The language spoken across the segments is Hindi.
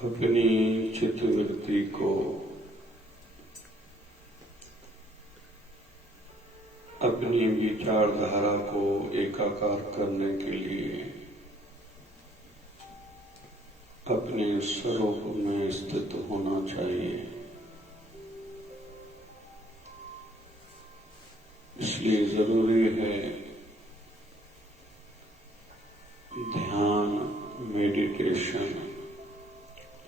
अपनी चित्तवृत्ति को अपनी विचारधारा को एकाकार करने के लिए अपने स्वरूप में स्थित होना चाहिए। इसलिए जरूरी है ध्यान, मेडिटेशन,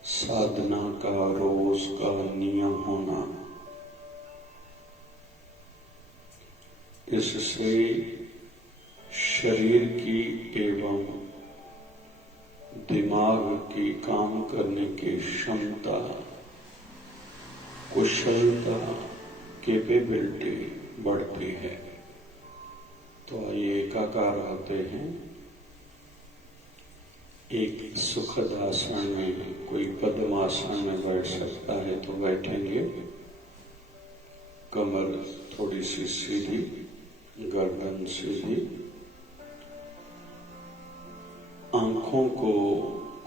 साधना का रोज का नियम होना। इससे शरीर की एवं दिमाग की काम करने की क्षमता, कुशलता, कैपेबिलिटी बढ़ती है। तो आइए एकाकार होते हैं। एक सुखद आसन में, कोई पद्मासन में बैठ सकता है तो बैठेंगे। कमर थोड़ी सी सीधी, गर्दन सीधी, आंखों को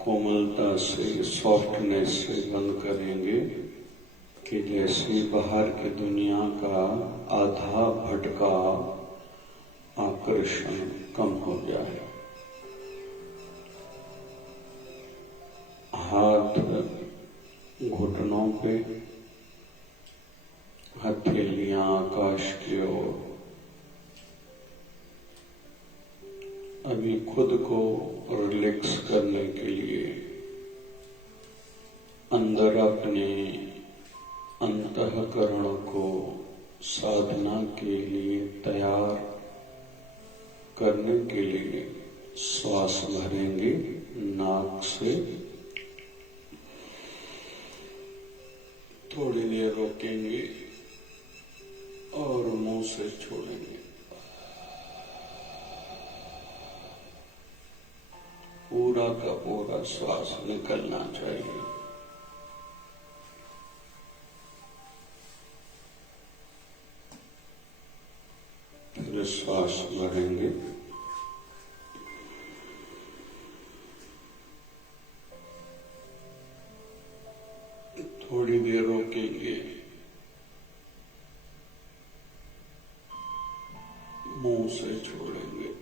कोमलता से, सॉफ्टनेस से बंद करेंगे कि जैसे बाहर की दुनिया का आधा भटका आकर्षण कम हो जाए। हाथ घुटनों पे, हथेलियां आकाश की ओर। अभी खुद को रिलैक्स करने के लिए अंदर अपने अंतःकरण को साधना के लिए तैयार करने के लिए श्वास भरेंगे नाक से। थोड़ी देर रोकेंगे और मुंह से छोड़ेंगे। पूरा का पूरा श्वास निकलना चाहिए। फिर श्वास भरेंगे। थोड़ी देर रोकेंगे, मुंह से छोड़ेंगे।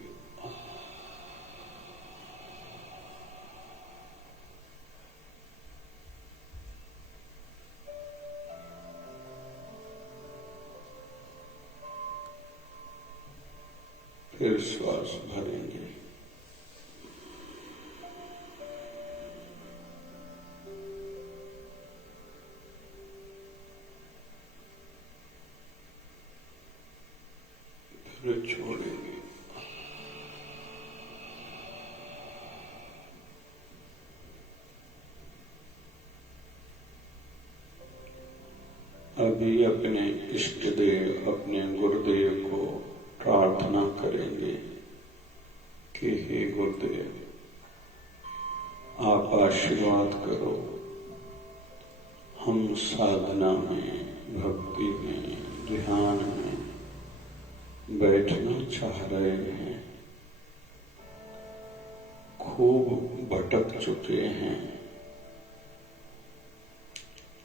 फिर श्वास भरेंगे। फिर छोड़ेंगे। अभी अपने इष्ट देव, अपने गुरुदेव को प्रार्थना करेंगे कि हे गुरुदेव, आप आशीर्वाद करो। हम साधना में, भक्ति में, ध्यान में बैठना चाह रहे हैं। खूब भटक चुके हैं।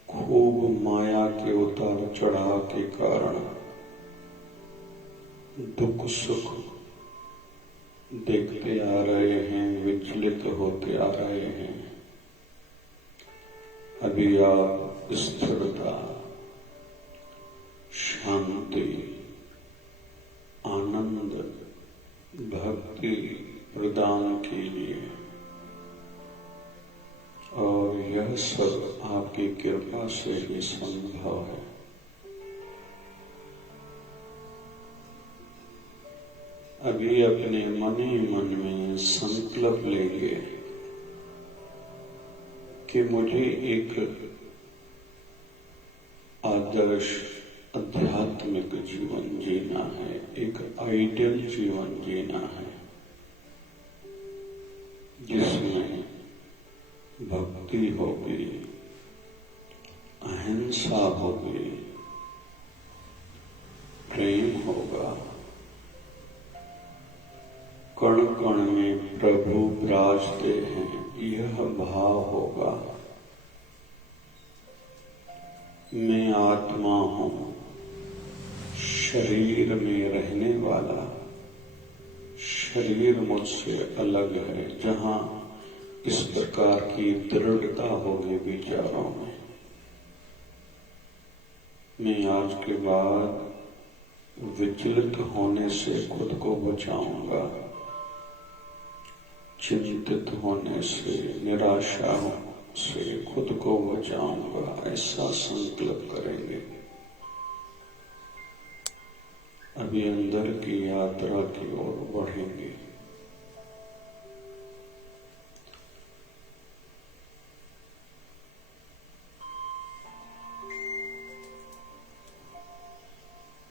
खूब माया के उतार चढ़ाव के कारण दुख सुख देखते आ रहे हैं, विचलित होते आ रहे हैं। अभी आप स्थिरता, शांति, आनंद, भक्ति प्रदान कीजिए और यह सब आपकी कृपा से ही संभव है। अभी अपने मन ही मन में संकल्प लेंगे कि मुझे एक आदर्श आध्यात्मिक जीवन जीना है, एक आइडियल जीवन जीना है, जिसमें भक्ति होगी, अहिंसा होगी, प्रेम होगा, कण कण में प्रभु विराजते हैं, यह भाव होगा। मैं आत्मा हूं, शरीर में रहने वाला। शरीर मुझसे अलग है। जहां इस प्रकार की दृढ़ता होगी विचारों में, मैं आज के बाद विचलित होने से खुद को बचाऊंगा, चिंतित होने से, निराशा से खुद को बचाऊंगा। ऐसा संकल्प करेंगे। अभी अंदर की यात्रा की ओर बढ़ेंगे।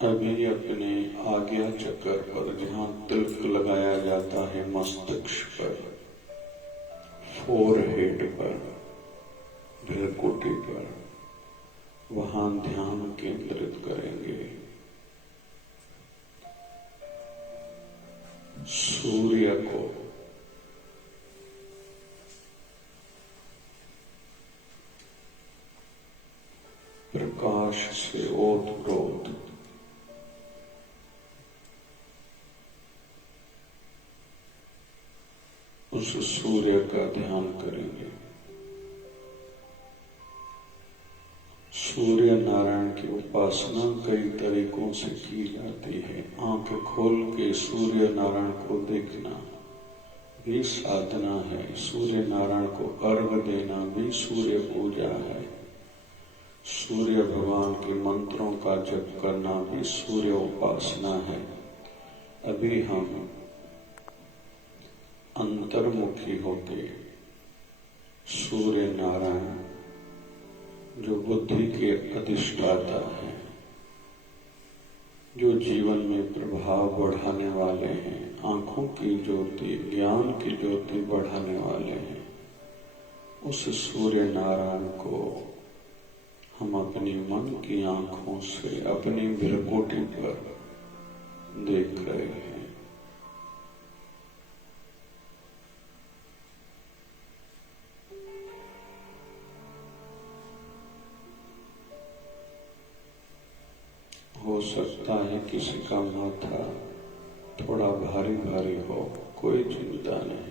अभी अपने आज्ञा चक्र पर, जहां तिलक लगाया जाता है मस्तिष्क पर, फोरहेड पर, भ्रुकुटी पर, वहां ध्यान केंद्रित करेंगे। सूर्य को प्रकाश से ओतप्रोत उस सूर्य का ध्यान करेंगे। सूर्य नारायण की उपासना कई तरीकों से की जाती है। आंख खोल के सूर्य नारायण को देखना भी साधना है। सूर्य नारायण को अर्घ देना भी सूर्य पूजा है। सूर्य भगवान के मंत्रों का जप करना भी सूर्य उपासना है। अभी हम अंतर्मुखी होते सूर्य नारायण, जो बुद्धि के अधिष्ठाता हैं, जो जीवन में प्रभाव बढ़ाने वाले हैं, आंखों की ज्योति, ज्ञान की ज्योति बढ़ाने वाले हैं, उस सूर्य नारायण को हम अपनी मन की आंखों से अपनी भ्रुकुटी पर देख रहे हैं। हो सकता है किसी का माथा थोड़ा भारी भारी हो, कोई चिंता नहीं।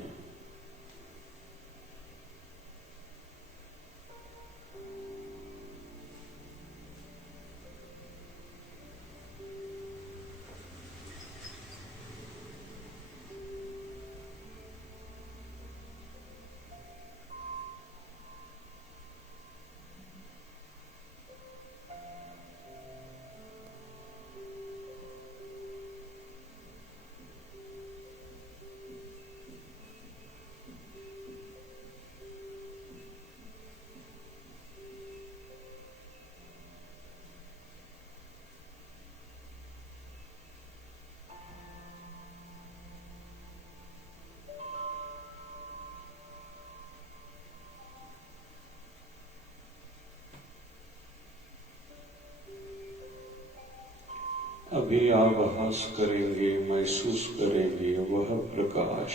अभी आभास करेंगे, महसूस करेंगे वह प्रकाश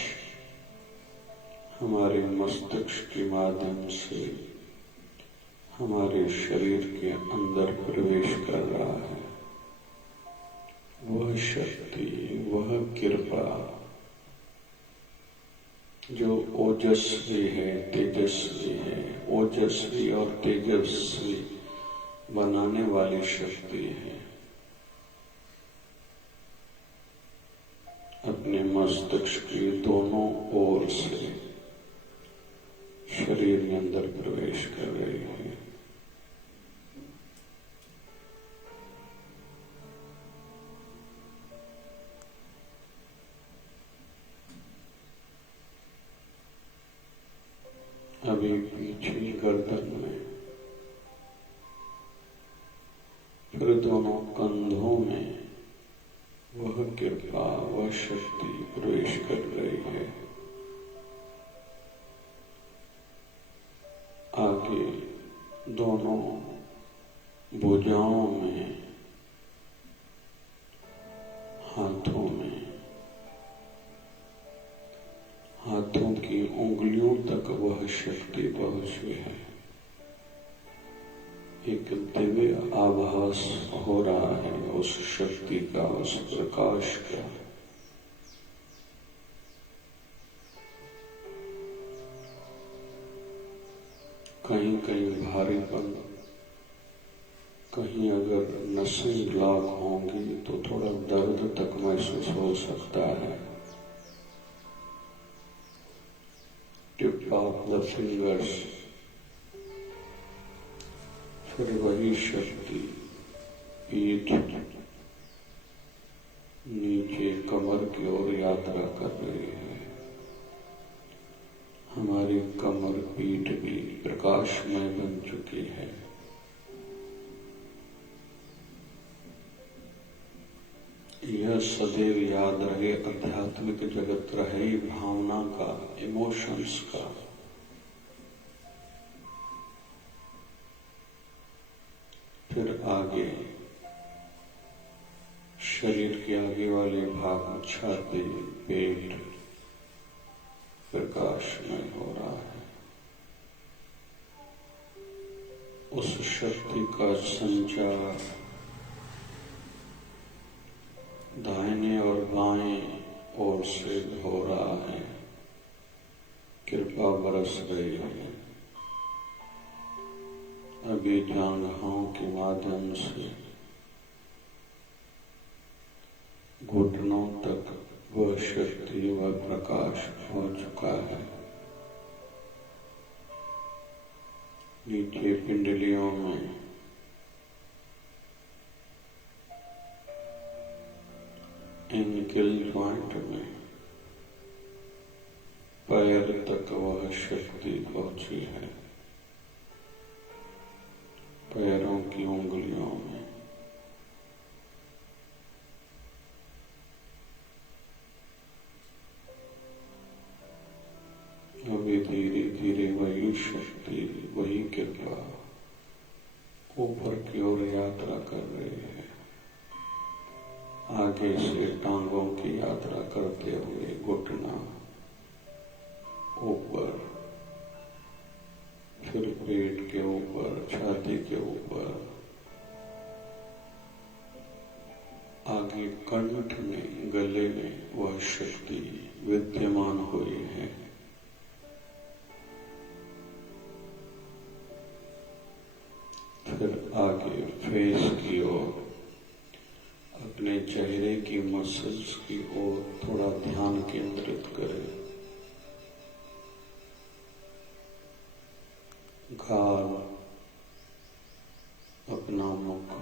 हमारे मस्तिष्क के माध्यम से हमारे शरीर के अंदर प्रवेश कर रहा है। वह शक्ति, वह कृपा जो ओजस्वी है, तेजस्वी है, ओजस्वी और तेजस्वी बनाने वाली शक्ति है, अपने मस्तिष्क के दोनों ओर से शरीर के अंदर प्रवेश कर रही है। अभी पीछे गर्दन में, फिर दोनों कंधों में वह कृपा, वह शक्ति प्रवेश कर रही है। आगे दोनों भुजाओं में, हाथों में, हाथों की उंगलियों तक वह शक्ति पहुंची है। एक दिव्य आभास हो रहा है उस शक्ति का, उस प्रकाश का। कहीं कहीं भारीपन, कहीं अगर नसें ब्लॉक होंगी तो थोड़ा दर्द तक महसूस हो सकता है। टिप ऑफ द फिंगर्स, फिर वही शक्ति पीठ नीचे कमर की ओर यात्रा कर रही है। हमारी कमर पीठ भी प्रकाशमय बन चुकी है। यह सदैव याद रहे, आध्यात्मिक जगत रहे भावना का, इमोशंस का। फिर आगे शरीर के आगे वाले भाग, छाती, पेट प्रकाशमय हो रहा है। उस शक्ति का संचार दाहिने और बाएं ओर से हो रहा है। कृपा बरस रही है। अभी जांघों के माध्यम से घुटनों तक वह शक्ति, वह प्रकाश हो चुका है। नीचे पिंडलियों में एंकल जॉइंट में पैर तक वह शक्ति पहुंची है। पैरों की उंगलियों में अभी धीरे धीरे वही शक्ति, वही कृपा ऊपर की ओर यात्रा कर रही है। आगे से टांगों की यात्रा करते हुए घुटना ऊपर, फिर पेट के ऊपर, छाती के ऊपर, आगे कंठ में, गले में वह शक्ति विद्यमान हुई है। फिर आगे फेस की ओर, अपने चेहरे की मसल्स की ओर थोड़ा ध्यान केंद्रित करें। गाल, अपना मुख,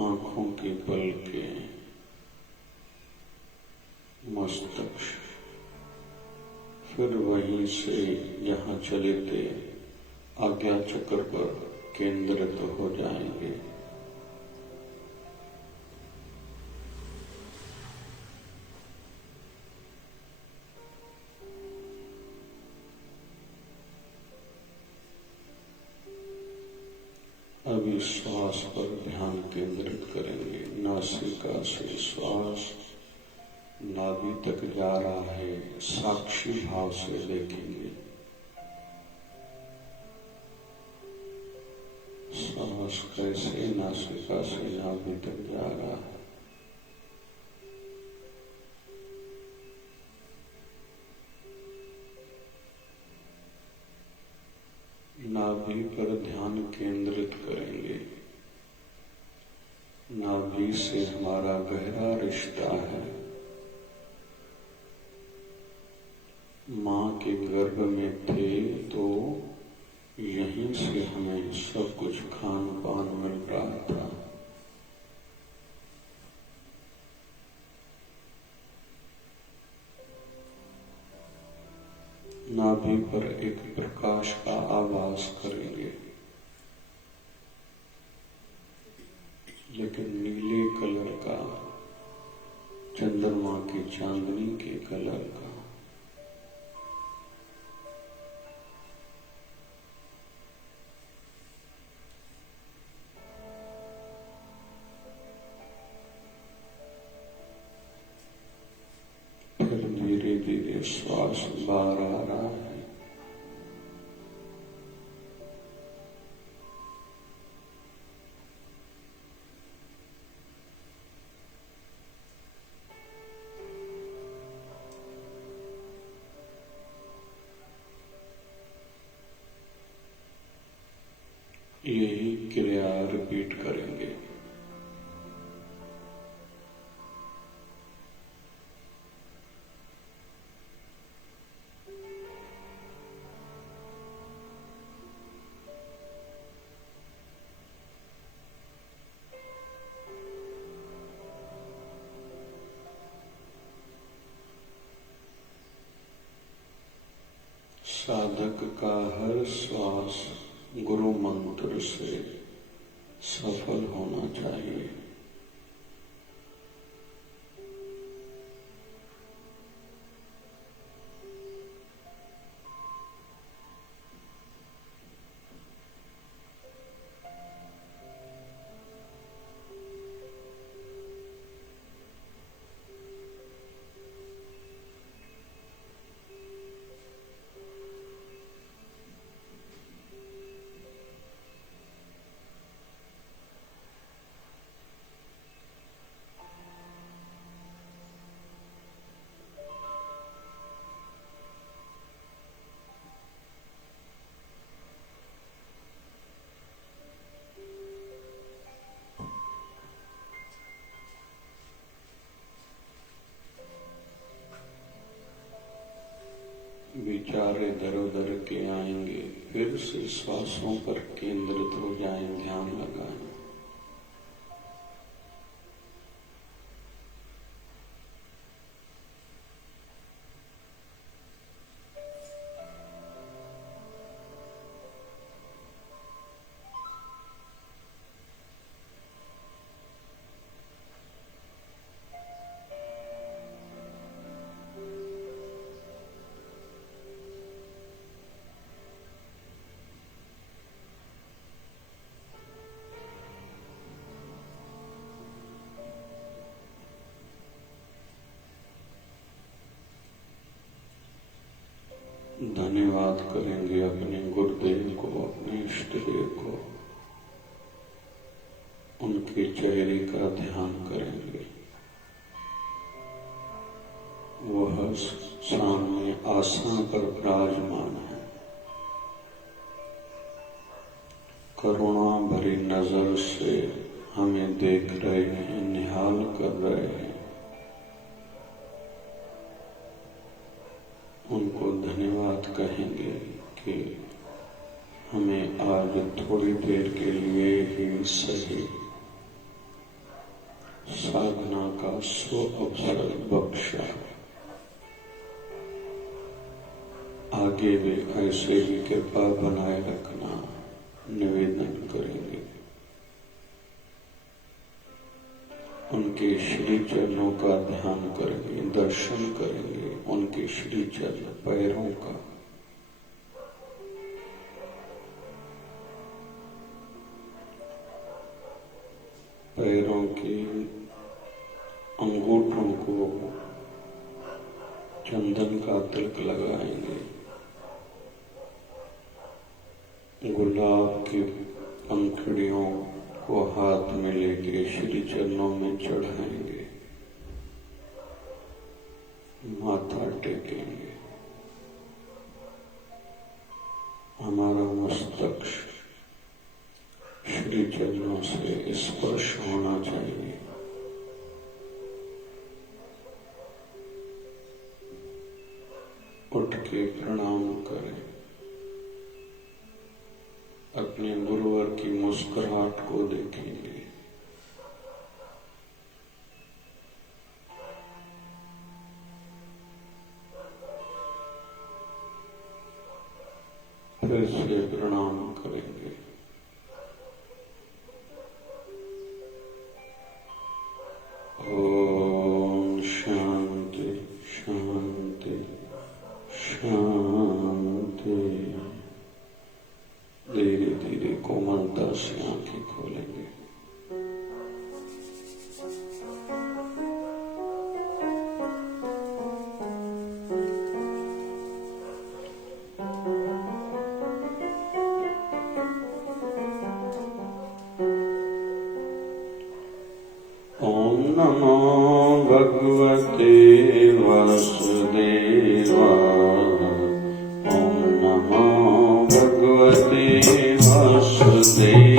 आंखों की पलकें, मस्तिष्क, फिर वहीं से यहाँ चले थे आज्ञा चक्र पर केंद्रित हो जाएंगे। अभी श्वास पर ध्यान केंद्रित करेंगे। नासिका से श्वास नाभि तक जा रहा है, साक्षी भाव से देखेंगे। श्वास कैसे नासिका से नाभि तक जा रहा है। नाभि पर ध्यान केंद्रित करेंगे। नाभि से हमारा गहरा रिश्ता है। माँ के गर्भ में थे तो यहीं से हमें सब कुछ खान पान मिल रहा था। नाभि पर एक प्रकाश का आभास करेंगे, लेकिन नीले कलर का, चंद्रमा की चांदनी के कलर का। फिर धीरे धीरे श्वास बाहर आ रहा है। साधक का हर श्वास गुरु मंत्र से सफल होना चाहिए। विचार इधर उधर के आएंगे, फिर से श्वासों पर केंद्रित हो जाएं, ध्यान लगाएं। धन्यवाद करेंगे अपने गुरुदेव को, अपने इष्ट देव को, उनके चेहरे का ध्यान करेंगे। वह सामने आसन पर विराजमान है, करुणा भरी नजर से हमें देख रहे हैं, निहाल कर रहे हैं। उनको धन्यवाद कहेंगे कि हमें आज थोड़ी देर के लिए ही सही साधना का अवसर बख्शा। आगे भी ऐसे ही कृपा बनाए रखना निवेदन करेंगे। उनके श्री चरणों का ध्यान करेंगे, दर्शन करेंगे उनके श्री चरण पैरों का। पैरों के अंगूठों को चंदन का तिलक लगाएंगे, गुलाब की पंखुड़ियों को हाथ में लेके श्री चरणों में चढ़ाएंगे, माथा टेकेंगे। हमारा मस्तक श्री चरणों से स्पर्श होना चाहिए। उठ के प्रणाम करें, अपने गुरुवर की मुस्कुराहट को देखेंगे। फिर से प्रणाम करेंगे। ओम शांति शांति शांति। धीरे धीरे कोमलता से आंखें खोलेंगे। ओम नमो भगवते वासुदेवाय। ओम नमो भगवते वासुदेवाय।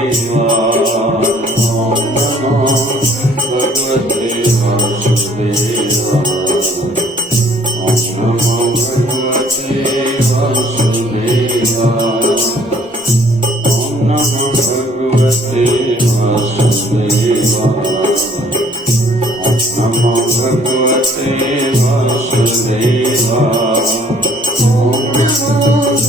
ओम नमो भगवते वासुदेवाय। ओम नमो भगवते वासुदेवाय। ओम नमो भगवते वासुदेवाय। नमो भगवते वासुदेवाय। ओम नमो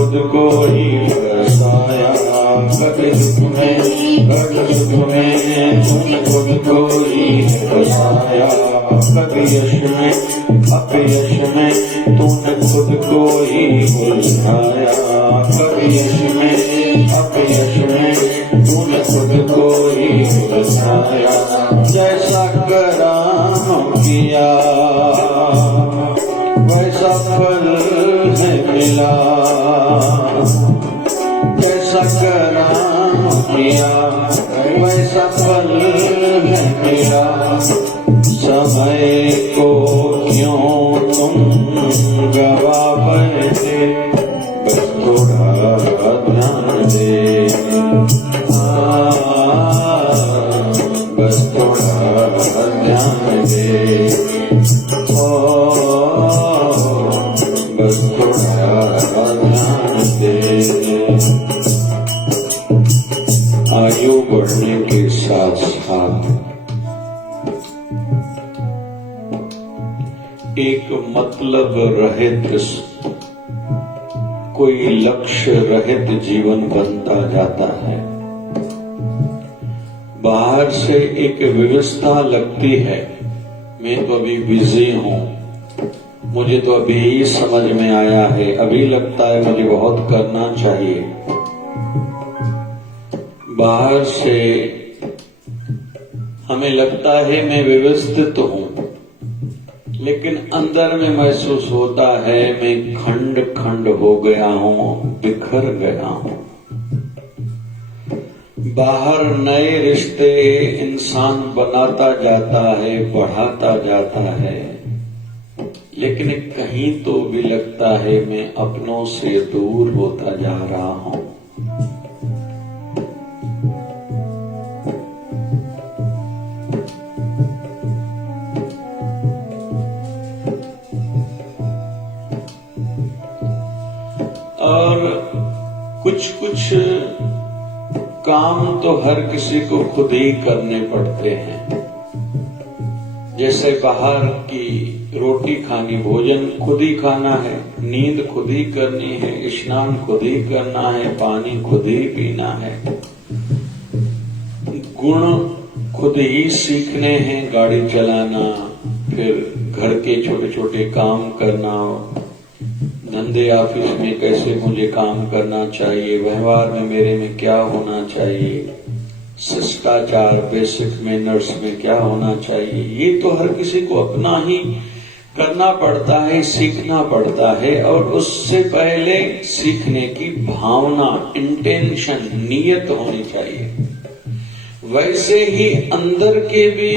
खुद को ही फसाया, कभी दुख में कभी सुख में तूने खुद को ही फसाया, कभी यश में अपयश में तूने खुद को ही उलझाया, कभी यश में अपयश में तूने खुद को ही उलझाया। जैसा कराम किया वैसा फल है मिला, जैसा कराम किया वैसा फल है मिला। समय को क्यों तुम गवा बैठे, बस थोड़ा ध्यान दे, बस थोड़ा ध्यान दे, बस थोड़ा ध्यान दे। आयु बढ़ने के साथ साथ एक मतलब रहित, कोई लक्ष्य रहित जीवन बनता जाता है। बाहर से एक व्यवस्था लगती है, मैं तो अभी बिजी हूं, मुझे तो अभी ही समझ में आया है, अभी लगता है मुझे बहुत करना चाहिए। बाहर से हमें लगता है मैं व्यवस्थित हूं, लेकिन अंदर में महसूस होता है मैं खंड खंड हो गया हूं, बिखर गया हूं। बाहर नए रिश्ते इंसान बनाता जाता है, बढ़ाता जाता है, लेकिन कहीं तो भी लगता है मैं अपनों से दूर होता जा रहा हूं। और कुछ कुछ काम तो हर किसी को खुद ही करने पड़ते हैं। जैसे बाहर की रोटी खानी, भोजन खुद ही खाना है, नींद खुद ही करनी है, स्नान खुद ही करना है, पानी खुद ही पीना है, गुण खुद ही सीखने हैं, गाड़ी चलाना, फिर घर के छोटे छोटे काम करना, धंधे ऑफिस में कैसे मुझे काम करना चाहिए, व्यवहार में मेरे में क्या होना चाहिए, शिष्टाचार बेसिक मैनर्स में क्या होना चाहिए, ये तो हर किसी को अपना ही करना पड़ता है, सीखना पड़ता है। और उससे पहले सीखने की भावना, इंटेंशन, नियत होनी चाहिए। वैसे ही अंदर के भी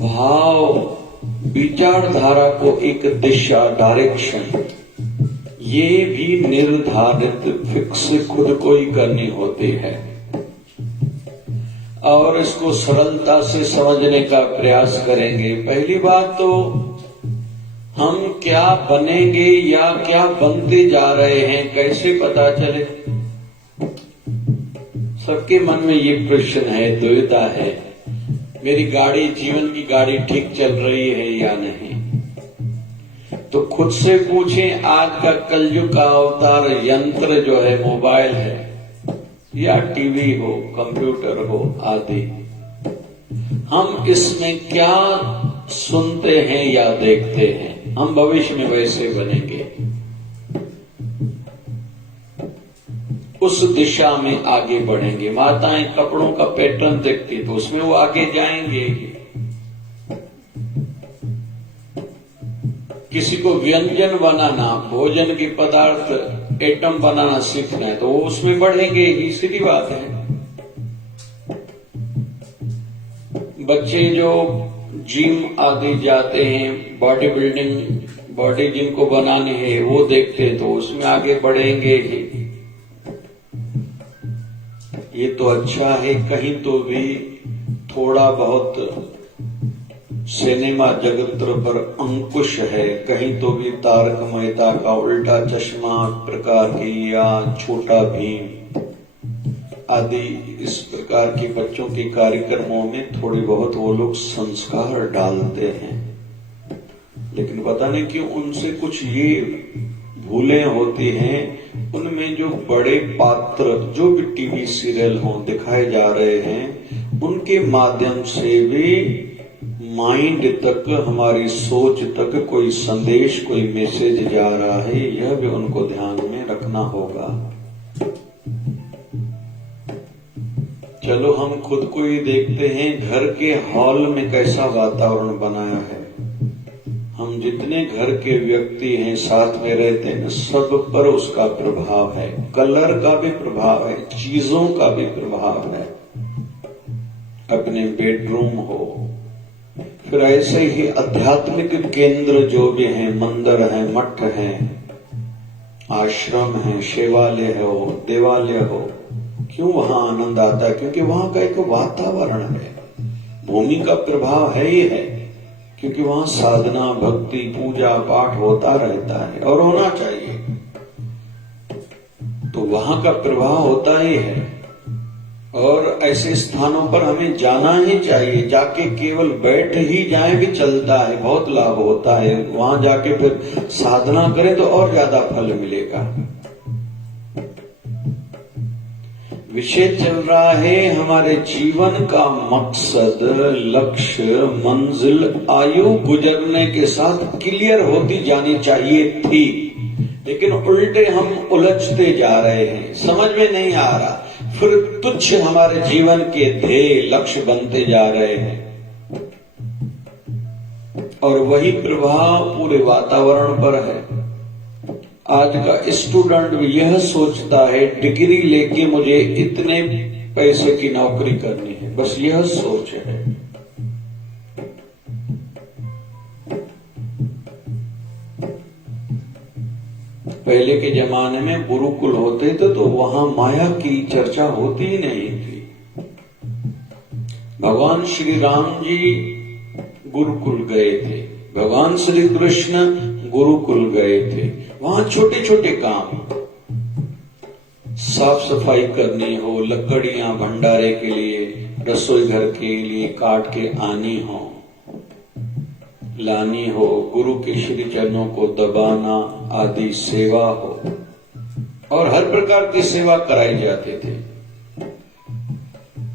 भाव, विचारधारा को एक दिशा, डायरेक्शन, ये भी निर्धारित फिक्स खुद को ही करनी होती है। और इसको सरलता से समझने का प्रयास करेंगे। पहली बात तो हम क्या बनेंगे या क्या बनते जा रहे हैं, कैसे पता चले? सबके मन में ये प्रश्न है, दुविधा है, मेरी गाड़ी, जीवन की गाड़ी ठीक चल रही है या नहीं। तो खुद से पूछें, आज का कलयुग का अवतार यंत्र जो है, मोबाइल है या टीवी हो, कंप्यूटर हो आदि, हम इसमें क्या सुनते हैं या देखते हैं, हम भविष्य में वैसे बनेंगे, उस दिशा में आगे बढ़ेंगे। माताएं कपड़ों का पैटर्न देखती तो उसमें वो आगे जाएंगे। किसी को व्यंजन बनाना, भोजन के पदार्थ, आइटम बनाना सीखना है तो वो उसमें बढ़ेंगे ही, सीधी बात है। बच्चे जो जिम आदि जाते हैं, बॉडी बिल्डिंग, बॉडी जिनको बनानी है वो देखते हैं तो उसमें आगे बढ़ेंगे ही। ये तो अच्छा है, कहीं तो भी थोड़ा बहुत सिनेमा जगत पर अंकुश है, कहीं तो भी तारक मेहता का उल्टा चश्मा प्रकार की या छोटा भीम आदि इस प्रकार के बच्चों के कार्यक्रमों में थोड़ी बहुत वो लोग संस्कार डालते हैं, लेकिन पता नहीं क्यों उनसे कुछ ये भूलें होती हैं, उनमें जो बड़े पात्र जो भी टीवी सीरियल हों दिखाए जा रहे हैं, उनके माध्यम से भी माइंड तक, हमारी सोच तक कोई संदेश, कोई मैसेज जा रहा है, यह भी उनको ध्यान में रखना होगा। चलो हम खुद को ही देखते हैं, घर के हॉल में कैसा वातावरण बनाया है। हम जितने घर के व्यक्ति हैं, साथ में रहते हैं, सब पर उसका प्रभाव है। कलर का भी प्रभाव है, चीजों का भी प्रभाव है। अपने बेडरूम हो, फिर ऐसे ही आध्यात्मिक केंद्र जो भी हैं, मंदिर हैं, मठ हैं, आश्रम हैं, शिवालय हो, देवालय हो, क्यों वहां आनंद आता है? क्योंकि वहां का एक वातावरण है। भूमि का प्रभाव है ही है, क्योंकि वहां साधना, भक्ति, पूजा पाठ होता रहता है और होना चाहिए, तो वहां का प्रभाव होता ही है। और ऐसे स्थानों पर हमें जाना ही चाहिए। जाके केवल बैठ ही जाए भी चलता है, बहुत लाभ होता है। वहां जाके फिर साधना करें तो और ज्यादा फल मिलेगा। विषय चल रहा है हमारे जीवन का मकसद, लक्ष्य, मंजिल आयु गुजरने के साथ क्लियर होती जानी चाहिए थी, लेकिन उल्टे हम उलझते जा रहे हैं, समझ में नहीं आ रहा। फिर तुच्छ हमारे जीवन के ध्येय, लक्ष्य बनते जा रहे हैं और वही प्रभाव पूरे वातावरण पर है। आज का स्टूडेंट भी यह सोचता है डिग्री लेके मुझे इतने पैसे की नौकरी करनी है, बस यह सोच है। पहले के जमाने में गुरुकुल होते थे तो वहां माया की चर्चा होती ही नहीं थी। भगवान श्री राम जी गुरुकुल गए थे, भगवान श्री कृष्ण गुरुकुल गए थे। वहां छोटे छोटे काम, साफ सफाई करनी हो, लकड़ियां भंडारे के लिए, रसोई घर के लिए काट के आनी हो, लानी हो, गुरु के श्री चरणों को दबाना आदि सेवा हो, और हर प्रकार की सेवा कराई जाते थे।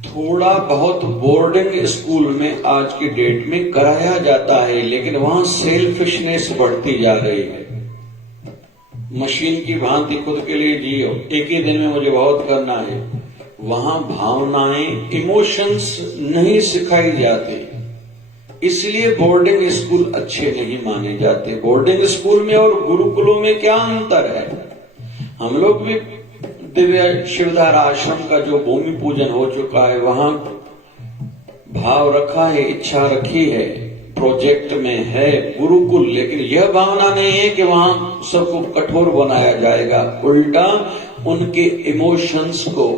थोड़ा बहुत बोर्डिंग स्कूल में आज की डेट में कराया जाता है, लेकिन वहां सेल्फिशनेस बढ़ती जा रही है। मशीन की भांति खुद के लिए जियो, एक ही दिन में मुझे बहुत करना है। वहां भावनाएं, इमोशंस नहीं सिखाई जाती, इसलिए बोर्डिंग स्कूल अच्छे नहीं माने जाते। बोर्डिंग स्कूल में और गुरुकुलों में क्या अंतर है? हम लोग भी दिव्य शिवधारा आश्रम का जो भूमि पूजन हो चुका है, वहां भाव रखा है, इच्छा रखी है, प्रोजेक्ट में है गुरुकुल, लेकिन यह भावना नहीं है कि वहां सबको कठोर बनाया जाएगा। उल्टा उनके इमोशंस को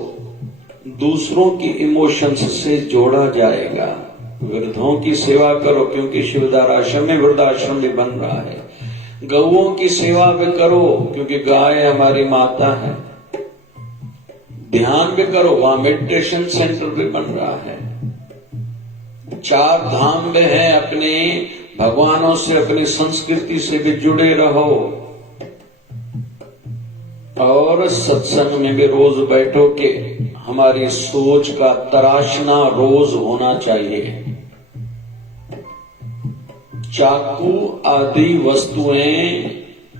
दूसरों की इमोशंस से जोड़ा जाएगा। वृद्धों की सेवा करो, क्योंकि शिवधारा आश्रम में वृद्धाश्रम भी बन रहा है। गौओं की सेवा भी करो, क्योंकि गाय हमारी माता है। ध्यान भी करो, वहां मेडिटेशन सेंटर भी बन रहा है। चार धाम में है, अपने भगवानों से, अपनी संस्कृति से भी जुड़े रहो, और सत्संग में भी रोज बैठो कि हमारी सोच का तराशना रोज होना चाहिए। चाकू आदि वस्तुएं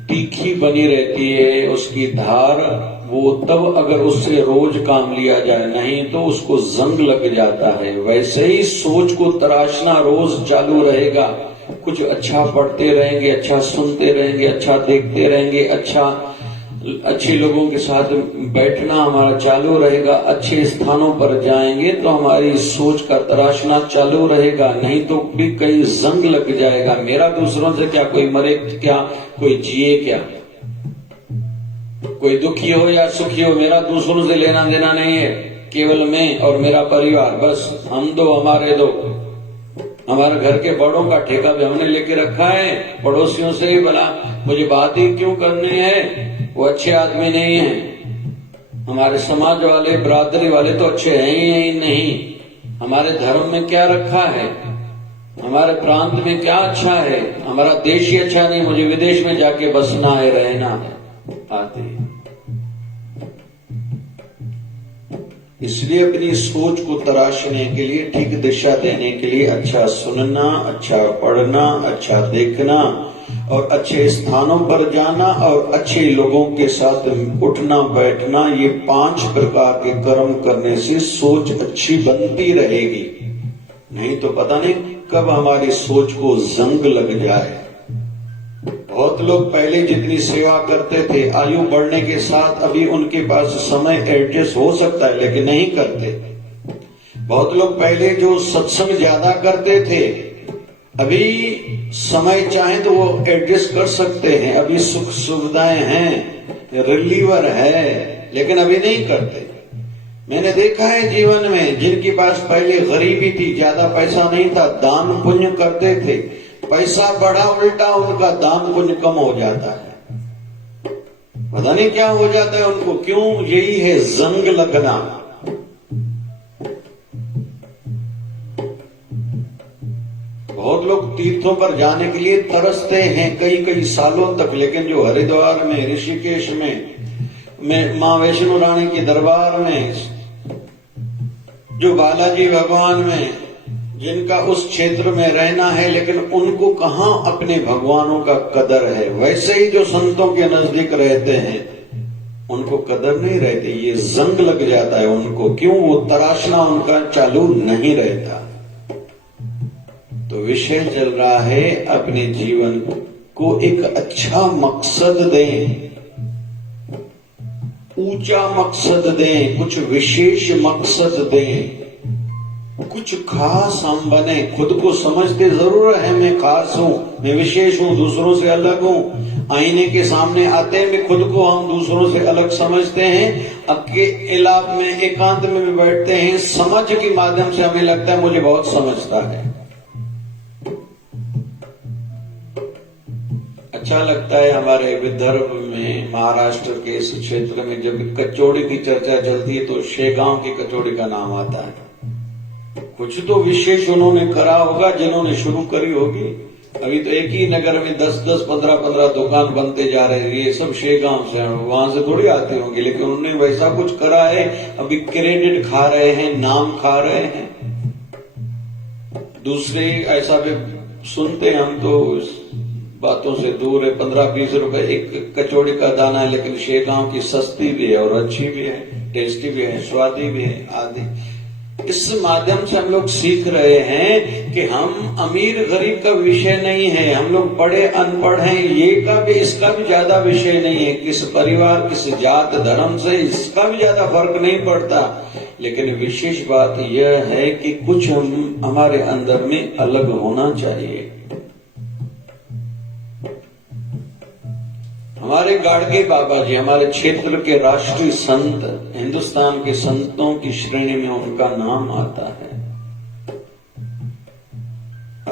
तीखी बनी रहती है, उसकी धार वो तब अगर उससे रोज काम लिया जाए, नहीं तो उसको जंग लग जाता है। वैसे ही सोच को तराशना रोज चालू रहेगा। कुछ अच्छा पढ़ते रहेंगे, अच्छा सुनते रहेंगे, अच्छा देखते रहेंगे, अच्छे लोगों के साथ बैठना हमारा चालू रहेगा, अच्छे स्थानों पर जाएंगे तो हमारी सोच का तराशना चालू रहेगा। नहीं तो भी कहीं जंग लग जाएगा। मेरा दूसरों से क्या, कोई मरे क्या, कोई जिए क्या, कोई दुखी हो या सुखी हो, मेरा दूसरों से लेना देना नहीं है। केवल मैं और मेरा परिवार, बस हम दो, हमारे दो। हमारे घर के बड़ों का ठेका भी हमने लेके रखा है। पड़ोसियों से ही बोला मुझे बात ही क्यों करनी है, वो अच्छे आदमी नहीं है। हमारे समाज वाले, बरादरी वाले तो अच्छे हैं ही नहीं। हमारे धर्म में क्या रखा है, हमारे प्रांत में क्या अच्छा है, हमारा देश ही अच्छा नहीं, मुझे विदेश में जाके बसना है, रहना है। आते हैं। इसलिए अपनी सोच को तराशने के लिए, ठीक दिशा देने के लिए अच्छा सुनना, अच्छा पढ़ना, अच्छा देखना और अच्छे स्थानों पर जाना और अच्छे लोगों के साथ उठना बैठना, ये 5 प्रकार के कर्म करने से सोच अच्छी बनती रहेगी। नहीं तो पता नहीं कब हमारी सोच को जंग लग जाए। बहुत लोग पहले जितनी सेवा करते थे, आयु बढ़ने के साथ अभी उनके पास समय एडजस्ट हो सकता है, लेकिन नहीं करते। बहुत लोग पहले जो सत्संग ज्यादा करते थे, अभी समय चाहे तो वो एडजस्ट कर सकते हैं, अभी सुख सुविधाएं हैं, रिलीवर है, लेकिन अभी नहीं करते। मैंने देखा है जीवन में, जिनके पास पहले गरीबी थी, ज्यादा पैसा नहीं था, दान पुण्य करते थे, पैसा बढ़ा उल्टा उनका दान पुण्य कम हो जाता है। पता नहीं क्या हो जाता है उनको, क्यों? यही है जंग लगना। बहुत लोग तीर्थों पर जाने के लिए तरसते हैं कई कई सालों तक, लेकिन जो हरिद्वार में, ऋषिकेश में मां वैष्णो रानी के दरबार में, जो बालाजी भगवान में, जिनका उस क्षेत्र में रहना है, लेकिन उनको कहां अपने भगवानों का कदर है। वैसे ही जो संतों के नजदीक रहते हैं उनको कदर नहीं रहती, ये जंग लग जाता है उनको। क्यों? वो तराशना उनका चालू नहीं रहता। तो विषय चल रहा है, अपने जीवन को एक अच्छा मकसद दें, ऊंचा मकसद दें, कुछ विशेष मकसद दें, कुछ खास हम बने। खुद को समझते जरूर है मैं खास हूं, मैं विशेष हूं, दूसरों से अलग हूं। आईने के सामने आते हैं, मैं खुद को हम दूसरों से अलग समझते हैं। अकेला में, एकांत में भी बैठते हैं, समझ के माध्यम से हमें लगता है मुझे बहुत समझता है। अच्छा लगता है हमारे विदर्भ में, महाराष्ट्र के इस क्षेत्र में जब कचौड़ी की चर्चा चलती है तो शेगांव की कचौड़ी का नाम आता है। कुछ तो विशेष उन्होंने करा होगा, जिन्होंने शुरू करी होगी। अभी तो एक ही नगर में 10-10, 15-15 दुकान बनते जा रहे हैं। ये सब शेगांव से, वहां से थोड़ी आती होंगी, लेकिन उन्होंने वैसा कुछ करा है। अभी क्रेडिट खा रहे हैं, नाम खा रहे हैं। दूसरे ऐसा भी सुनते हैं, हम तो बातों से दूर है। 15-20 रुपए एक कचौड़ी का दाना है, लेकिन शेगांव की सस्ती भी है और अच्छी भी है, टेस्टी भी है, स्वादी भी है आदि। इस माध्यम से हम लोग सीख रहे हैं कि हम अमीर गरीब का विषय नहीं है, हम लोग पढ़े अनपढ़ हैं, इसका भी ज्यादा विषय नहीं है। किस परिवार, किस जात धर्म से, इसका भी ज्यादा फर्क नहीं पड़ता। लेकिन विशेष बात यह है कि कुछ हमारे अंदर में अलग होना चाहिए। हमारे गाड़गे बाबा जी हमारे क्षेत्र के राष्ट्रीय संत, हिंदुस्तान के संतों की श्रेणी में उनका नाम आता है।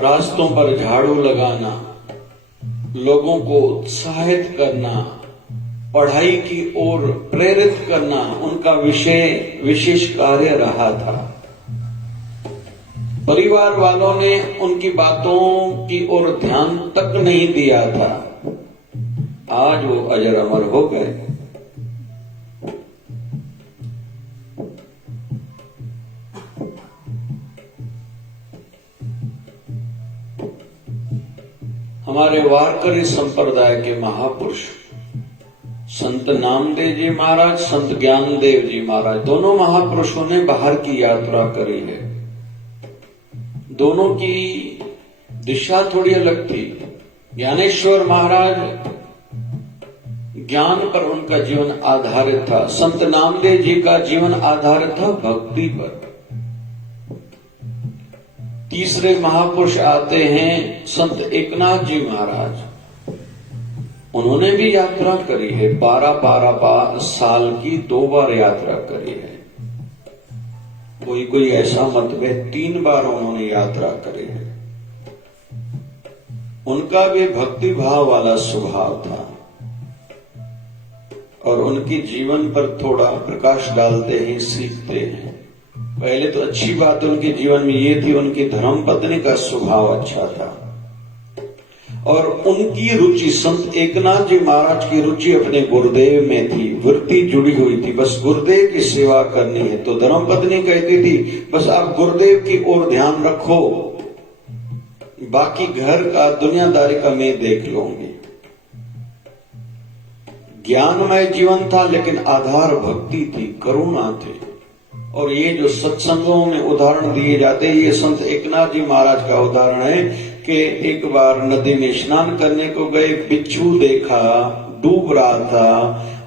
रास्तों पर झाड़ू लगाना, लोगों को उत्साहित करना, पढ़ाई की ओर प्रेरित करना उनका विशेष कार्य रहा था। परिवार वालों ने उनकी बातों की ओर ध्यान तक नहीं दिया था। आज वो अजर अमर हो गए। हमारे वारकरी संप्रदाय के महापुरुष संत नामदेव जी महाराज, संत ज्ञानदेव जी महाराज, दोनों महापुरुषों ने बाहर की यात्रा करी है। दोनों की दिशा थोड़ी अलग थी। ज्ञानेश्वर महाराज ज्ञान पर उनका जीवन आधारित था। संत नामदेव जी का जीवन आधारित था भक्ति पर। तीसरे महापुरुष आते हैं संत एकनाथ जी महाराज। उन्होंने भी यात्रा करी है, 12 साल की 2 बार यात्रा करी है। कोई ऐसा मतभेद 3 बार उन्होंने यात्रा करी है। उनका भी भक्ति भाव वाला स्वभाव था और उनके जीवन पर थोड़ा प्रकाश डालते हैं, सीखते हैं। पहले तो अच्छी बात उनके जीवन में ये थी, उनकी धर्मपत्नी का स्वभाव अच्छा था। और उनकी रुचि संत एकनाथ जी महाराज की रुचि अपने गुरुदेव में थी, वृत्ति जुड़ी हुई थी। बस गुरुदेव की सेवा करनी है। तो धर्मपत्नी कहती थी बस आप गुरुदेव की ओर ध्यान रखो, बाकी घर का दुनियादारी का मैं देख लूंगी। ज्ञानमय जीवन था लेकिन आधार भक्ति थी, करुणा थी। और ये जो सत्संगों में उदाहरण दिए जाते हैं, ये संत एकनाथ जी महाराज का उदाहरण है कि एक बार नदी में स्नान करने को गए, बिच्छू देखा, डूब रहा था,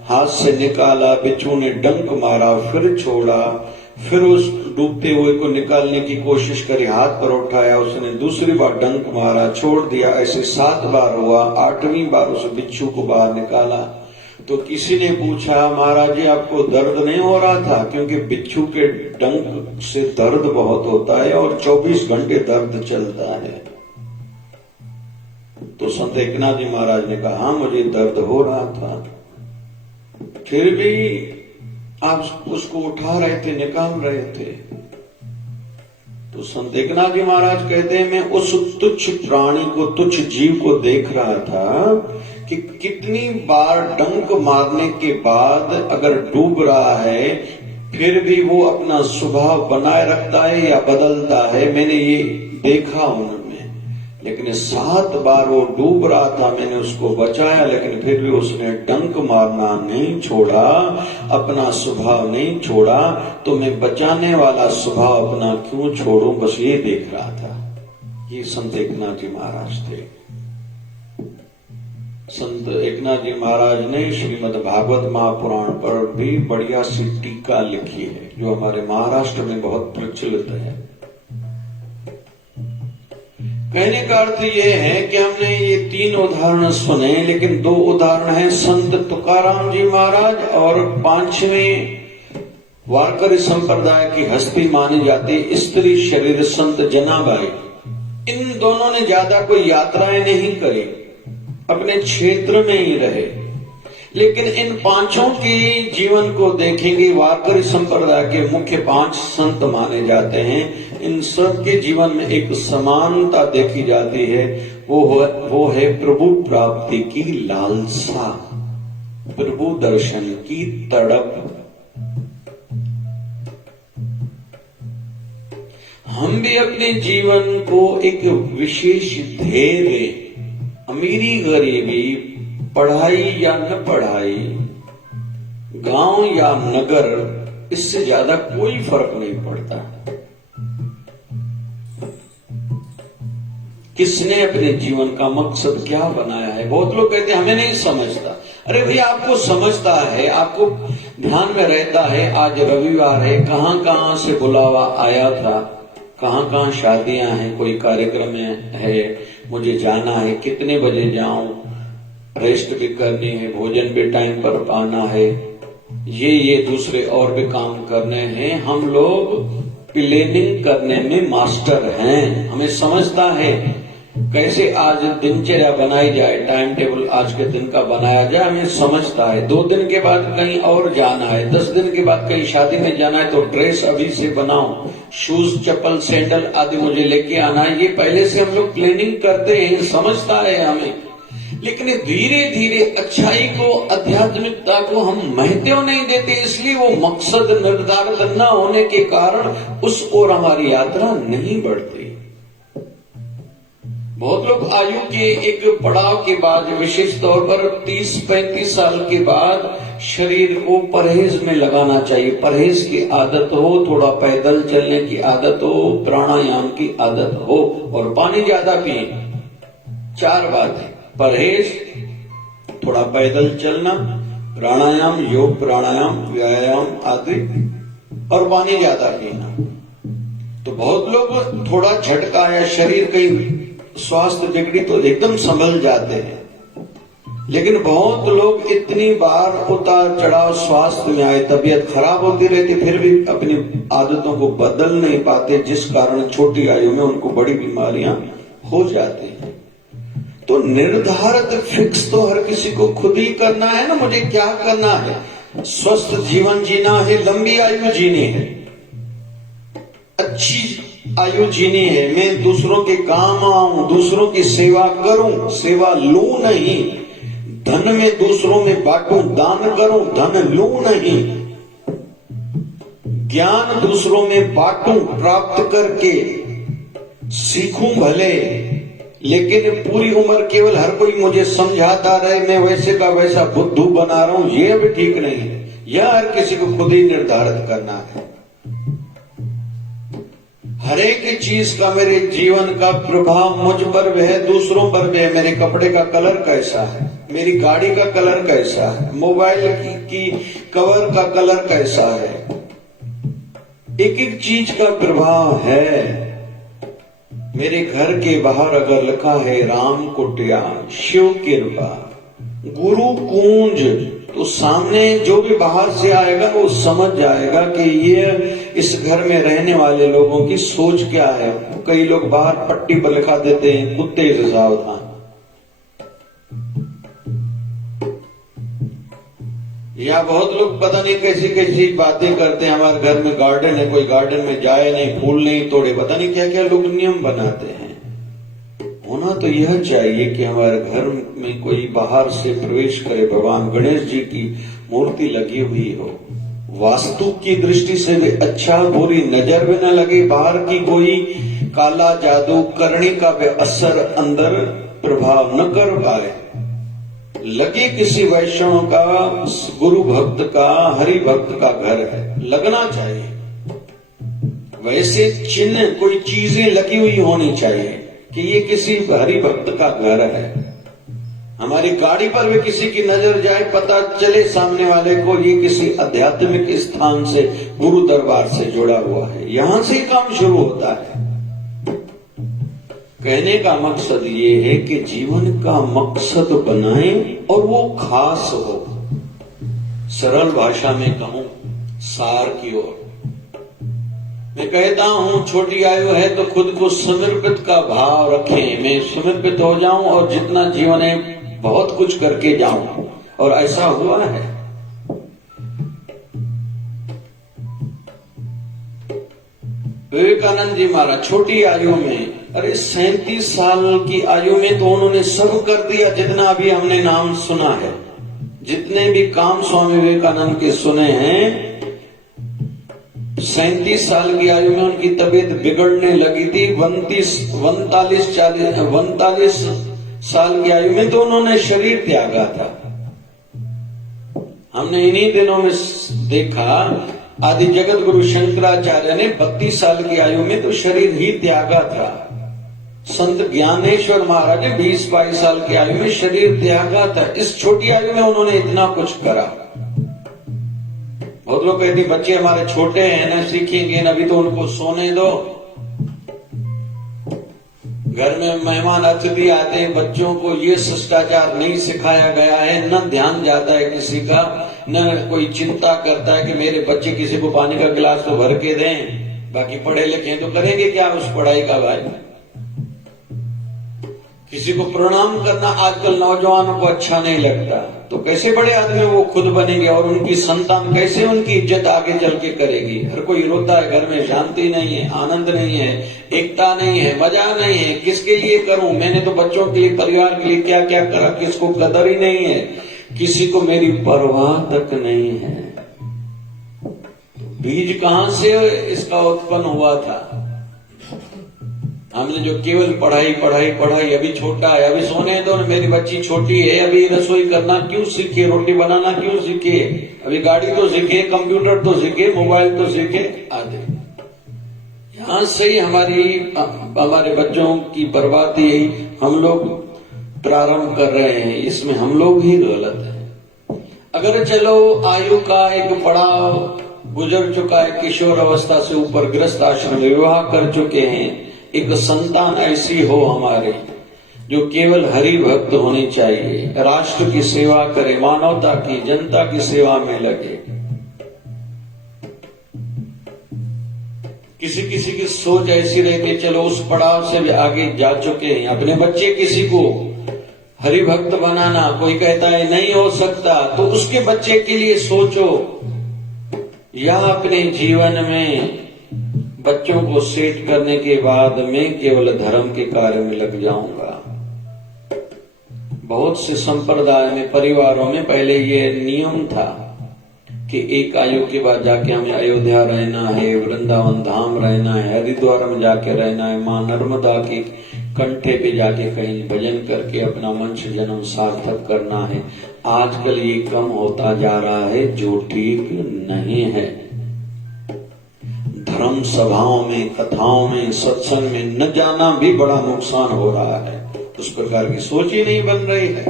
हाथ से निकाला, बिच्छू ने डंक मारा, फिर छोड़ा, फिर उस डूबते हुए को निकालने की कोशिश करी, हाथ पर उठाया, उसने दूसरी बार डंक मारा, छोड़ दिया। ऐसे 7 बार हुआ। 8वीं बार उस बिच्छू को बाहर निकाला तो किसी ने पूछा महाराज जी आपको दर्द नहीं हो रहा था? क्योंकि बिच्छू के डंक से दर्द बहुत होता है और 24 घंटे दर्द चलता है। तो संत एकनाथ जी महाराज ने कहा हाँ मुझे दर्द हो रहा था, फिर भी आप उसको उठा रहे थे, निकाल रहे थे। तो संत एकनाथ जी महाराज कहते हैं मैं उस तुच्छ प्राणी को, तुच्छ जीव को देख रहा था कि कितनी बार डंक मारने के बाद अगर डूब रहा है फिर भी वो अपना स्वभाव बनाए रखता है या बदलता है। मैंने ये देखा उनमें। लेकिन 7 बार वो डूब रहा था, मैंने उसको बचाया, लेकिन फिर भी उसने डंक मारना नहीं छोड़ा, अपना स्वभाव नहीं छोड़ा। तो मैं बचाने वाला स्वभाव अपना क्यों छोड़ूं, बस ये देख रहा था। ये संत एकनाथ जी महाराज थे। संत एकनाथ जी महाराज ने श्रीमद् भागवत महापुराण पर भी बढ़िया सी टीका लिखी है, जो हमारे महाराष्ट्र में बहुत प्रचलित है। कहने का अर्थ ये है कि हमने ये 3 उदाहरण सुने, लेकिन 2 उदाहरण हैं संत तुकाराम जी महाराज और 5वें वारकरी संप्रदाय की हस्ती मानी जाती स्त्री शरीर संत जनाबाई। इन दोनों ने ज्यादा कोई यात्राएं नहीं करी, अपने क्षेत्र में ही रहे। लेकिन इन 5 के जीवन को देखेंगे, वारकरी संप्रदाय के मुख्य 5 संत माने जाते हैं। इन सब के जीवन में एक समानता देखी जाती है, वो है प्रभु प्राप्ति की लालसा, प्रभु दर्शन की तड़प। हम भी अपने जीवन को एक विशेष ध्येय, अमीरी गरीबी, पढ़ाई या न पढ़ाई, गांव या नगर, इससे ज्यादा कोई फर्क नहीं पड़ता। किसने अपने जीवन का मकसद क्या बनाया है। बहुत लोग कहते हैं हमें नहीं समझता। अरे भाई आपको समझता है, आपको ध्यान में रहता है। आज रविवार है, कहां कहां से बुलावा आया था, कहां कहां शादियां हैं, कोई कार्यक्रम है, मुझे जाना है, कितने बजे जाऊं, रेस्ट भी करनी है, भोजन भी टाइम पर पाना है, ये दूसरे और भी काम करने हैं। हम लोग प्लानिंग करने में मास्टर हैं। हमें समझता है कैसे आज दिनचर्या बनाई जाए, टाइम टेबल आज के दिन का बनाया जाए, हमें समझता है। 2 दिन के बाद कहीं और जाना है, 10 दिन के बाद कहीं शादी में जाना है, तो ड्रेस अभी से बनाओ, शूज चप्पल सैंडल आदि मुझे लेके आना है। ये पहले से हम लोग प्लानिंग करते हैं, समझता है हमें। लेकिन धीरे धीरे अच्छाई को, आध्यात्मिकता को हम महत्व नहीं देते, इसलिए वो मकसद निर्धारित न होने के कारण उस ओर हमारी यात्रा नहीं बढ़ती। बहुत लोग आयु के एक पड़ाव के बाद, विशेष तौर पर 30-35 साल के बाद, शरीर को परहेज में लगाना चाहिए। परहेज की आदत हो, थोड़ा पैदल चलने की आदत हो, प्राणायाम की आदत हो और पानी ज्यादा पिए। 4 बात है, परहेज, थोड़ा पैदल चलना, प्राणायाम, योग प्राणायाम, व्यायाम आदि, और पानी ज्यादा पीना। तो बहुत लोग थोड़ा झटका या शरीर कहीं स्वास्थ्य बिगड़ी तो एकदम संभल जाते हैं। लेकिन बहुत लोग इतनी बार उतार चढ़ाव स्वास्थ्य में आए, तबीयत खराब होती रहती, फिर भी अपनी आदतों को बदल नहीं पाते, जिस कारण छोटी आयु में उनको बड़ी बीमारियां हो जाती हैं। तो निर्धारित फिक्स तो हर किसी को खुद ही करना है ना। मुझे क्या करना है? स्वस्थ जीवन जीना है, लंबी आयु जीनी है, अच्छी आयु जीनी है, मैं दूसरों के काम आऊं, दूसरों की सेवा करूं, सेवा लूं नहीं, धन में दूसरों में बांटूं, दान करूं, धन लूं नहीं, ज्ञान दूसरों में बांटूं, प्राप्त करके सीखूं भले, लेकिन पूरी उम्र केवल हर कोई मुझे समझाता रहे, मैं वैसे का वैसा बुद्धू बना रहा हूं, यह भी ठीक नहीं है। यह हर किसी को खुद ही निर्धारित करना है। हर एक चीज का मेरे जीवन का प्रभाव मुझ पर भी है, दूसरों पर भी है। मेरे कपड़े का कलर कैसा है, मेरी गाड़ी का कलर कैसा है, मोबाइल की कवर का कलर कैसा है, एक एक चीज का प्रभाव है। मेरे घर के बाहर अगर लिखा है राम कुटिया, शिव कृपा, गुरु कुंज, तो सामने जो भी बाहर से आएगा वो समझ जाएगा कि ये इस घर में रहने वाले लोगों की सोच क्या है। कई लोग बाहर पट्टी पर लिखा देते हैं कुत्ते से सावधान। या बहुत लोग पता नहीं कैसी कैसी बातें करते हैं, हमारे घर में गार्डन है, कोई गार्डन में जाए नहीं, फूल नहीं तोड़े, पता नहीं क्या क्या लोग नियम बनाते हैं। होना तो यह चाहिए कि हमारे घर में कोई बाहर से प्रवेश करे, भगवान गणेश जी की मूर्ति लगी हुई हो, वास्तु की दृष्टि से भी अच्छा, बुरी नजर भी न लगे, बाहर की कोई काला जादू करने का भी असर अंदर प्रभाव न कर पाए, लगे किसी वैष्णव का, गुरु भक्त का, हरि भक्त का घर है, लगना चाहिए। वैसे चिन्ह कोई चीजें लगी हुई होनी चाहिए कि ये किसी हरि भक्त का घर है। हमारी गाड़ी पर भी किसी की नजर जाए, पता चले सामने वाले को ये किसी आध्यात्मिक स्थान से, गुरु दरबार से जुड़ा हुआ है। यहां से काम शुरू होता है। कहने का मकसद ये है कि जीवन का मकसद बनाएं और वो खास हो। सरल भाषा में कहूं, सार की ओर मैं कहता हूं, छोटी आयु है तो खुद को समर्पित का भाव रखें। मैं समर्पित हो जाऊं और जितना जीवन है बहुत कुछ करके जाऊं, और ऐसा हुआ है। विवेकानंद जी महाराज छोटी आयु में, अरे 37 साल की आयु में तो उन्होंने सब कर दिया जितना अभी हमने नाम सुना है। जितने भी काम स्वामी विवेकानंद के सुने हैं, 37 साल की आयु में उनकी तबीयत बिगड़ने लगी थी। 39 साल की आयु में तो उन्होंने शरीर त्यागा था। हमने इन्हीं दिनों में देखा, आदि जगत गुरु शंकराचार्य ने 32 साल की आयु में तो शरीर ही त्यागा था। संत ज्ञानेश्वर महाराज ने 20-22 साल की आयु में शरीर त्यागा था। इस छोटी आयु में उन्होंने इतना कुछ करा। बहुत लोग कहते बच्चे हमारे छोटे हैं ना, सीखेंगे ना, अभी तो उनको सोने दो। घर में मेहमान अतिथि आते हैं, बच्चों को ये शिष्टाचार नहीं सिखाया गया है, न ध्यान जाता है किसी का, न कोई चिंता करता है कि मेरे बच्चे किसी को पानी का गिलास तो भर के दें, बाकी पढ़े लिखे तो करेंगे क्या उस पढ़ाई का। भाई किसी को प्रणाम करना आजकल नौजवानों को अच्छा नहीं लगता, तो कैसे बड़े आदमी वो खुद बनेंगे और उनकी संतान कैसे उनकी इज्जत आगे चल के करेगी। हर कोई रोता है, घर में शांति नहीं है, आनंद नहीं है, एकता नहीं है, मजा नहीं है। किसके लिए करूं? मैंने तो बच्चों के लिए, परिवार के लिए क्या क्या करा, किसको कदर ही नहीं है, किसी को मेरी परवाह तक नहीं है। बीज कहां से इसका उत्पन्न हुआ था? हमने जो केवल पढ़ाई पढ़ाई पढ़ाई, अभी छोटा है, अभी सोने दो, मेरी बच्ची छोटी है, अभी रसोई करना क्यों सीखे, रोटी बनाना क्यों सीखे, अभी गाड़ी तो सीखे, कंप्यूटर तो सीखे, मोबाइल तो सीखे आदि। यहां से ही हमारे बच्चों की बर्बादी हम लोग प्रारंभ कर रहे हैं। इसमें हम लोग ही गलत हैं। अगर चलो आयु का एक पड़ाव गुजर चुका है, किशोर अवस्था से ऊपर गृहस्थ आश्रम विवाह कर चुके हैं, एक संतान ऐसी हो हमारे जो केवल हरि भक्त होनी चाहिए, राष्ट्र की सेवा करे, मानवता की, जनता की सेवा में लगे। किसी किसी की सोच ऐसी रहती है, चलो उस पड़ाव से भी आगे जा चुके हैं, अपने बच्चे किसी को हरि भक्त बनाना, कोई कहता है नहीं हो सकता, तो उसके बच्चे के लिए सोचो, या अपने जीवन में बच्चों को सेट करने के बाद मैं केवल धर्म के कार्य में लग जाऊंगा। बहुत से संप्रदाय में, परिवारों में पहले ये नियम था कि एक आयु के बाद जाके हमें अयोध्या रहना है, वृंदावन धाम रहना है, हरिद्वार में जाके रहना है, मां नर्मदा के कंठे पे जाके कहीं भजन करके अपना मनुष्य जन्म सार्थक करना है। आजकल ये कम होता जा रहा है, जो ठीक नहीं है। धर्म सभाओं में, कथाओं में, सत्संग में न जाना भी बड़ा नुकसान हो रहा है। उस प्रकार की सोच ही नहीं बन रही है।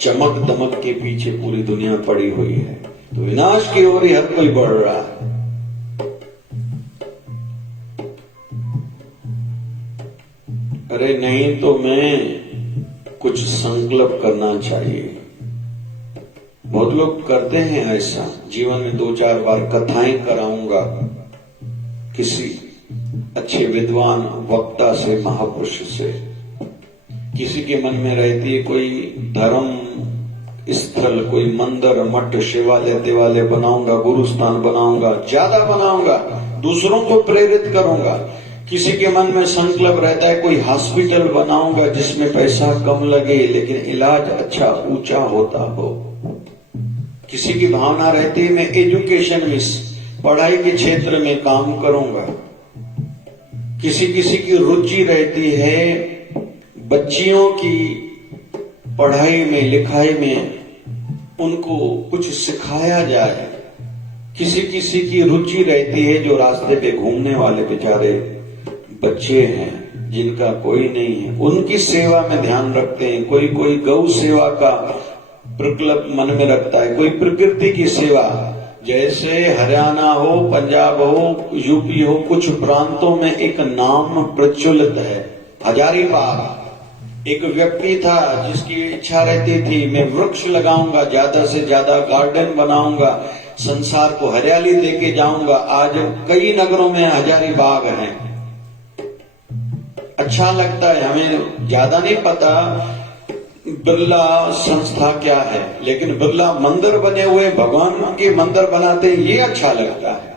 चमक दमक के पीछे पूरी दुनिया पड़ी हुई है, तो विनाश की ओर ही हर कोई बढ़ रहा है। अरे नहीं तो मैं कुछ संकल्प करना चाहिए। बहुत लोग करते हैं ऐसा, जीवन में 2-4 बार कथाएं कराऊंगा किसी अच्छे विद्वान वक्ता से, महापुरुष से। किसी के मन में रहती है कोई धर्म स्थल, कोई मंदिर, मठ, शिवालय देवालय बनाऊंगा, गुरुस्थान बनाऊंगा, ज्यादा बनाऊंगा, दूसरों को प्रेरित करूंगा। किसी के मन में संकल्प रहता है कोई हॉस्पिटल बनाऊंगा जिसमें पैसा कम लगे लेकिन इलाज अच्छा ऊंचा होता हो। किसी की भावना रहती है मैं एजुकेशन में, पढ़ाई के क्षेत्र में काम करूंगा। किसी किसी की रुचि रहती है बच्चियों की पढ़ाई में, लिखाई में, उनको कुछ सिखाया जाए। किसी किसी की रुचि रहती है जो रास्ते पे घूमने वाले बेचारे बच्चे हैं जिनका कोई नहीं है, उनकी सेवा में ध्यान रखते हैं। कोई कोई गौ सेवा का प्रकल्प मन में रखता है, कोई प्रकृति की सेवा। जैसे हरियाणा हो, पंजाब हो, यूपी हो, कुछ प्रांतों में एक नाम प्रचलित है, हजारीबाग। एक व्यक्ति था जिसकी इच्छा रहती थी मैं वृक्ष लगाऊंगा, ज्यादा से ज्यादा गार्डन बनाऊंगा, संसार को हरियाली देके जाऊंगा। आज कई नगरों में हजारीबाग हैं। अच्छा लगता है, हमें ज्यादा नहीं पता बिरला संस्था क्या है, लेकिन बिरला मंदिर बने हुए, भगवान के मंदिर बनाते हैं, ये अच्छा लगता है।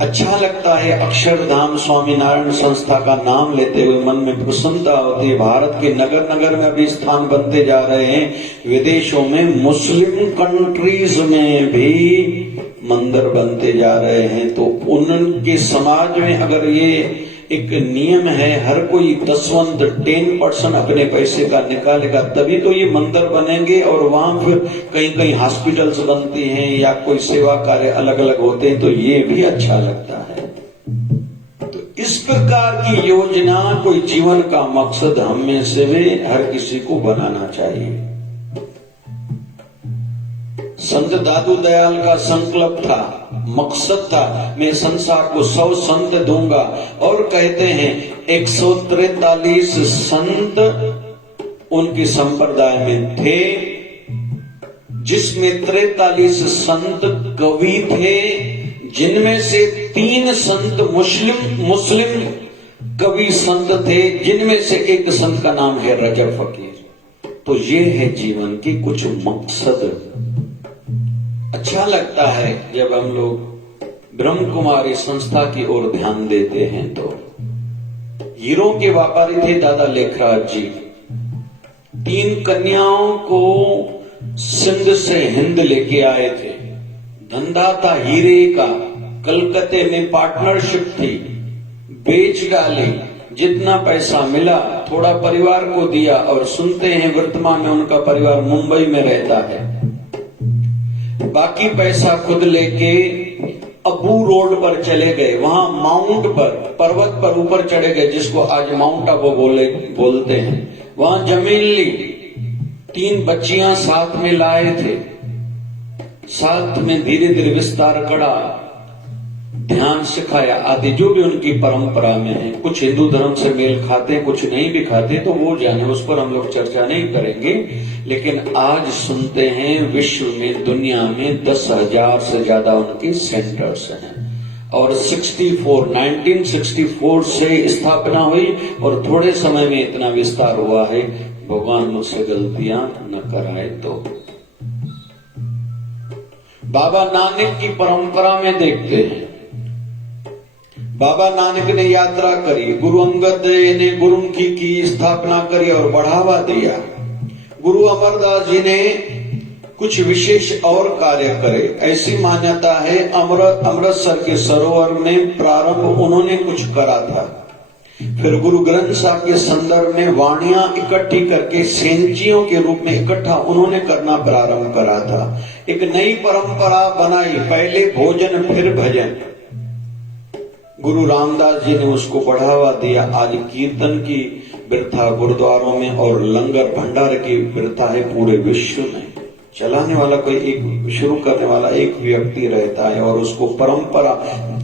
अच्छा लगता है अक्षरधाम स्वामीनारायण संस्था का नाम लेते हुए मन में प्रसन्नता होती है। भारत के नगर नगर में अभी स्थान बनते जा रहे हैं, विदेशों में, मुस्लिम कंट्रीज में भी मंदिर बनते जा रहे हैं। तो उनके समाज में अगर ये एक नियम है, हर कोई 10% अपने पैसे का निकालेगा, तभी तो ये मंदिर बनेंगे और वहां फिर कहीं कहीं हॉस्पिटल्स बनती हैं या कोई सेवा कार्य अलग अलग होते हैं, तो ये भी अच्छा लगता है। तो इस प्रकार की योजना कोई जीवन का मकसद हम में से भी हर किसी को बनाना चाहिए। संत दादू दयाल का संकल्प था, मकसद था, मैं संसार को 100 संत दूंगा। और कहते हैं 143 संत उनके संप्रदाय में थे, जिसमें 43 संत कवि थे, जिनमें से 3 संत मुस्लिम कवि संत थे, जिनमें से एक संत का नाम है रजब फकीर। तो ये है जीवन की कुछ मकसद। अच्छा लगता है जब हम लोग ब्रह्म कुमारी संस्था की ओर ध्यान देते हैं। तो हीरों के व्यापारी थे दादा लेखराज जी। 3 कन्याओं को सिंध से हिंद लेके आए थे। धंधा था हीरे का, कलकत्ते में पार्टनरशिप थी, बेच डाली। जितना पैसा मिला थोड़ा परिवार को दिया, और सुनते हैं वर्तमान में उनका परिवार मुंबई में रहता है। बाकी पैसा खुद लेके अबू रोड पर चले गए, वहां माउंट पर, पर्वत पर ऊपर चढ़े गए, जिसको आज माउंट आबू बोलते हैं। वहां जमीन ली, 3 बच्चियां साथ में लाए थे। साथ में धीरे धीरे विस्तार करा, ध्यान सिखाया आदि, जो भी उनकी परंपरा में है। कुछ हिंदू धर्म से मेल खाते, कुछ नहीं भी खाते, तो वो जाने, उस पर हम लोग चर्चा नहीं करेंगे। लेकिन आज सुनते हैं विश्व में, दुनिया में 10,000 से ज्यादा उनके सेंटर्स हैं। और 1964 से स्थापना हुई और थोड़े समय में इतना विस्तार हुआ है। भगवान मुझसे गलतियां न कराए तो। बाबा नानक की परंपरा में देखते हैं, बाबा नानक ने यात्रा करी, गुरु अंगद ने गुरुमुखी की स्थापना करी और बढ़ावा दिया। गुरु अमरदास जी ने कुछ विशेष और कार्य करे। ऐसी मान्यता है अमृतसर के सरोवर में प्रारंभ उन्होंने कुछ करा था। फिर गुरु ग्रंथ साहब के संदर्भ में वाणियां इकट्ठी करके सेंचियों के रूप में इकट्ठा उन्होंने करना प्रारंभ करा था। एक नई परंपरा बनाई, पहले भोजन फिर भजन। गुरु रामदास जी ने उसको बढ़ावा दिया। आज कीर्तन की प्रथा गुरुद्वारों में और लंगर भंडार की प्रथा है पूरे विश्व में। चलाने वाला कोई एक, शुरू करने वाला एक व्यक्ति रहता है और उसको परंपरा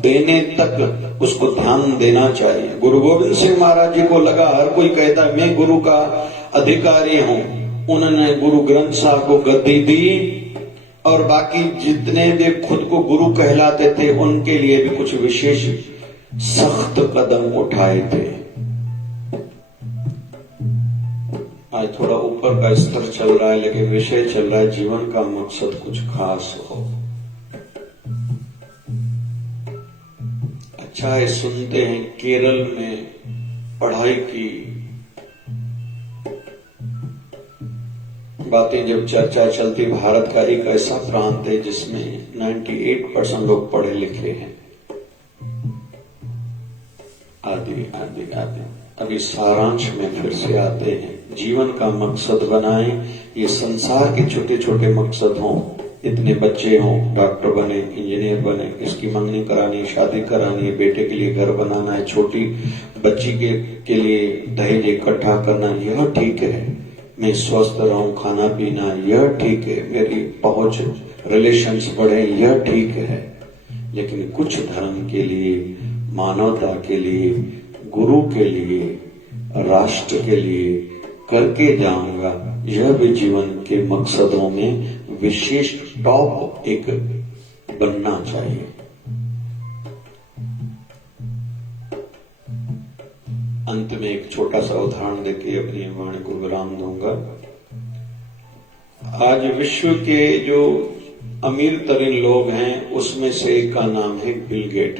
देने तक उसको ध्यान देना चाहिए। गुरु गोविंद सिंह महाराज जी को लगा हर कोई कहता है मैं गुरु का अधिकारी हूँ। उन्होंने गुरु ग्रंथ साहब को गद्दी दी और बाकी जितने भी खुद को गुरु कहलाते थे उनके लिए भी कुछ विशेष सख्त कदम उठाए थे। आज थोड़ा ऊपर का स्तर चल रहा है, लेकिन विषय चल रहा है जीवन का मकसद कुछ खास हो। अच्छा है, सुनते हैं केरल में पढ़ाई की बातें जब चर्चा चलती, भारत का एक ऐसा प्रांत है जिसमें 98% लोग पढ़े लिखे हैं। आदि आदि आदि। अभी सारांश में फिर से आते हैं। जीवन का मकसद बनाएं। ये संसार के छोटे छोटे मकसद हों, इतने बच्चे हों, डॉक्टर बने, इंजीनियर बने, इसकी मंगनी करानी, शादी करानी है, बेटे के लिए घर बनाना है, छोटी बच्ची के लिए दहेज इकट्ठा करना, यह ठीक है। मैं स्वस्थ रहूं, खाना पीना, यह ठीक है। मेरी पहुंच, रिलेशंस बढ़े, यह ठीक है। लेकिन कुछ धर्म के लिए, मानवता के लिए, गुरु के लिए, राष्ट्र के लिए करके जाऊंगा, यह भी जीवन के मकसदों में विशेष टॉप एक बनना चाहिए। अंत में एक छोटा सा उदाहरण देके अपनी वाणी को विराम दूंगा। आज विश्व के जो अमीर तरीन लोग हैं उसमें से एक का नाम है बिल गेट।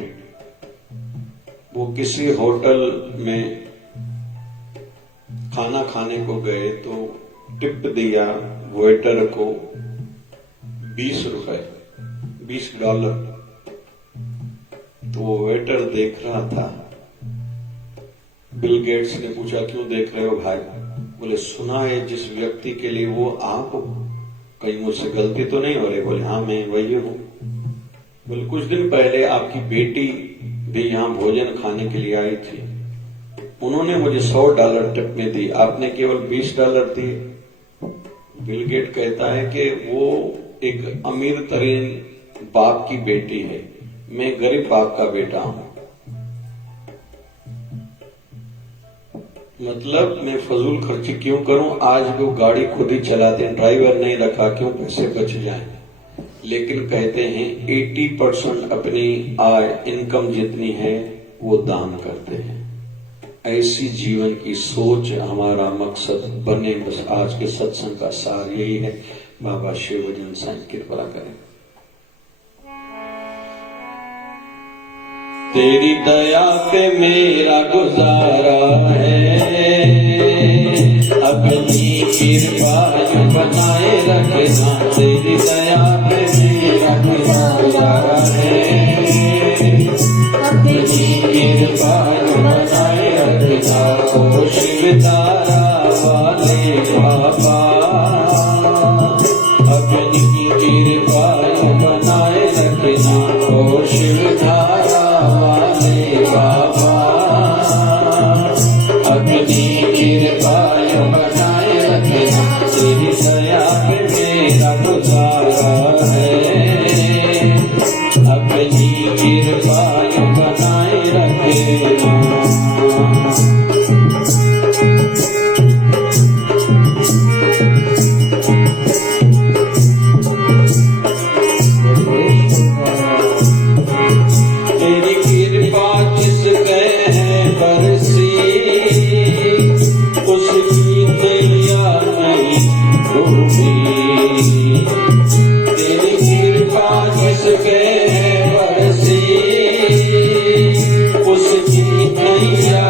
वो किसी होटल में खाना खाने को गए तो टिप दिया वेटर को $20। तो वो वेटर देख रहा था। बिल गेट्स ने पूछा क्यों देख रहे हो भाई? बोले सुना है जिस व्यक्ति के लिए वो आप हो, कहीं मुझसे गलती तो नहीं हो रही? बोले हाँ मैं वही हूं। बोले कुछ दिन पहले आपकी बेटी भी यहाँ भोजन खाने के लिए आई थी, उन्होंने मुझे $100 टिप में दी, आपने केवल $20 दिए। बिल गेट कहता है कि वो एक अमीर तरीन बाप की बेटी है, मैं गरीब बाप का बेटा हूं। मतलब मैं फजूल खर्ची क्यों करूं? आज वो गाड़ी खुद ही चलाते हैं, ड्राइवर नहीं रखा, क्यों? पैसे बच जाएं। लेकिन कहते हैं 80% अपनी आय, इनकम जितनी है वो दान करते हैं। ऐसी जीवन की सोच हमारा मकसद बने। बस आज के सत्संग का सार यही है। बाबा शिव भजन साईं कृपा करें। तेरी दया पे मेरा गुजारा है, अपनी कृपा बनाए रखना। तेरी दया पे मेरा गुजारा है, अपनी कृपा बनाए रखना। ओ शिव तारा वाले बाबा, अपनी कृपा बनाए रखना। ओ शिव तारा वाले बाबा, अपनी कृपा बनाए रखना। तेरी दया पे मेरा गुजारा है, अपनी कृपा बनाए रखना। के बरसी, उसकी नैया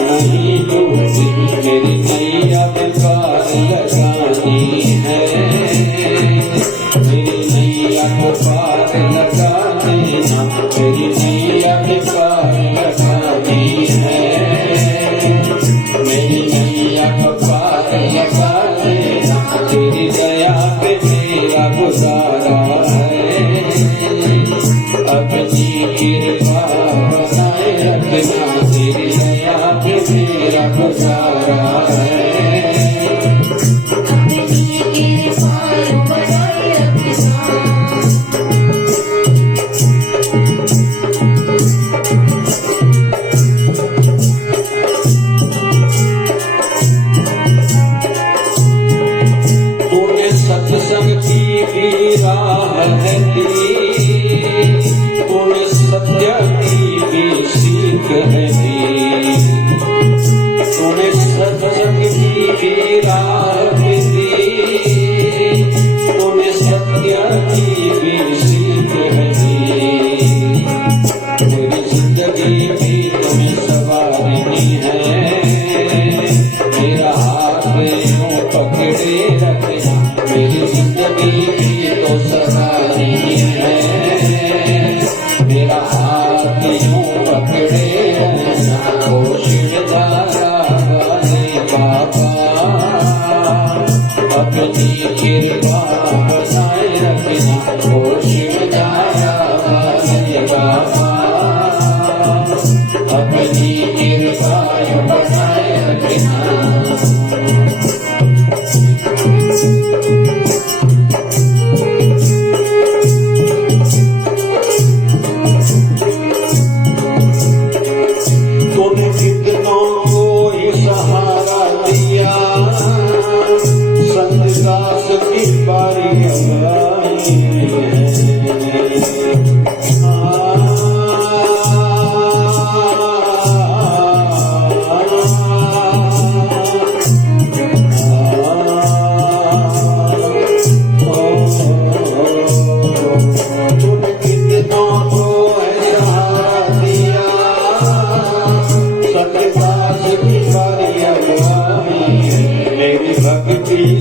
नहीं डूबती, मेरी नैया में पार लगानी है, मेरी नैया को पार लगा देना, मेरी नैया में पार लगानी है, मेरी नैया को पार लगा देना, तेरी दया पे मेरा गुजारा है, अपनी कृपा बनाए रखना, तेरी दया पे मेरा गुजारा है। सत्संग की भी राह दी, तूने सत्य की भी सीख दी, तूने सत्संग की भी राह दी, तूने सत्य की भी सीख दी, तेरी जिंदगी भी तुम्हें सवारनी है, मेरा हाथ यूं पकड़े रखना, मेरी जिंदगी भी तो सवारनी है, मेरा हाथ यूं पकड़े रहना, ओ शिवदारा वाले बाबा, अपनी कृपा बनाए रखना, ओ शिवदारा वाले बाबा, अपनी कृपा बनाए रखना।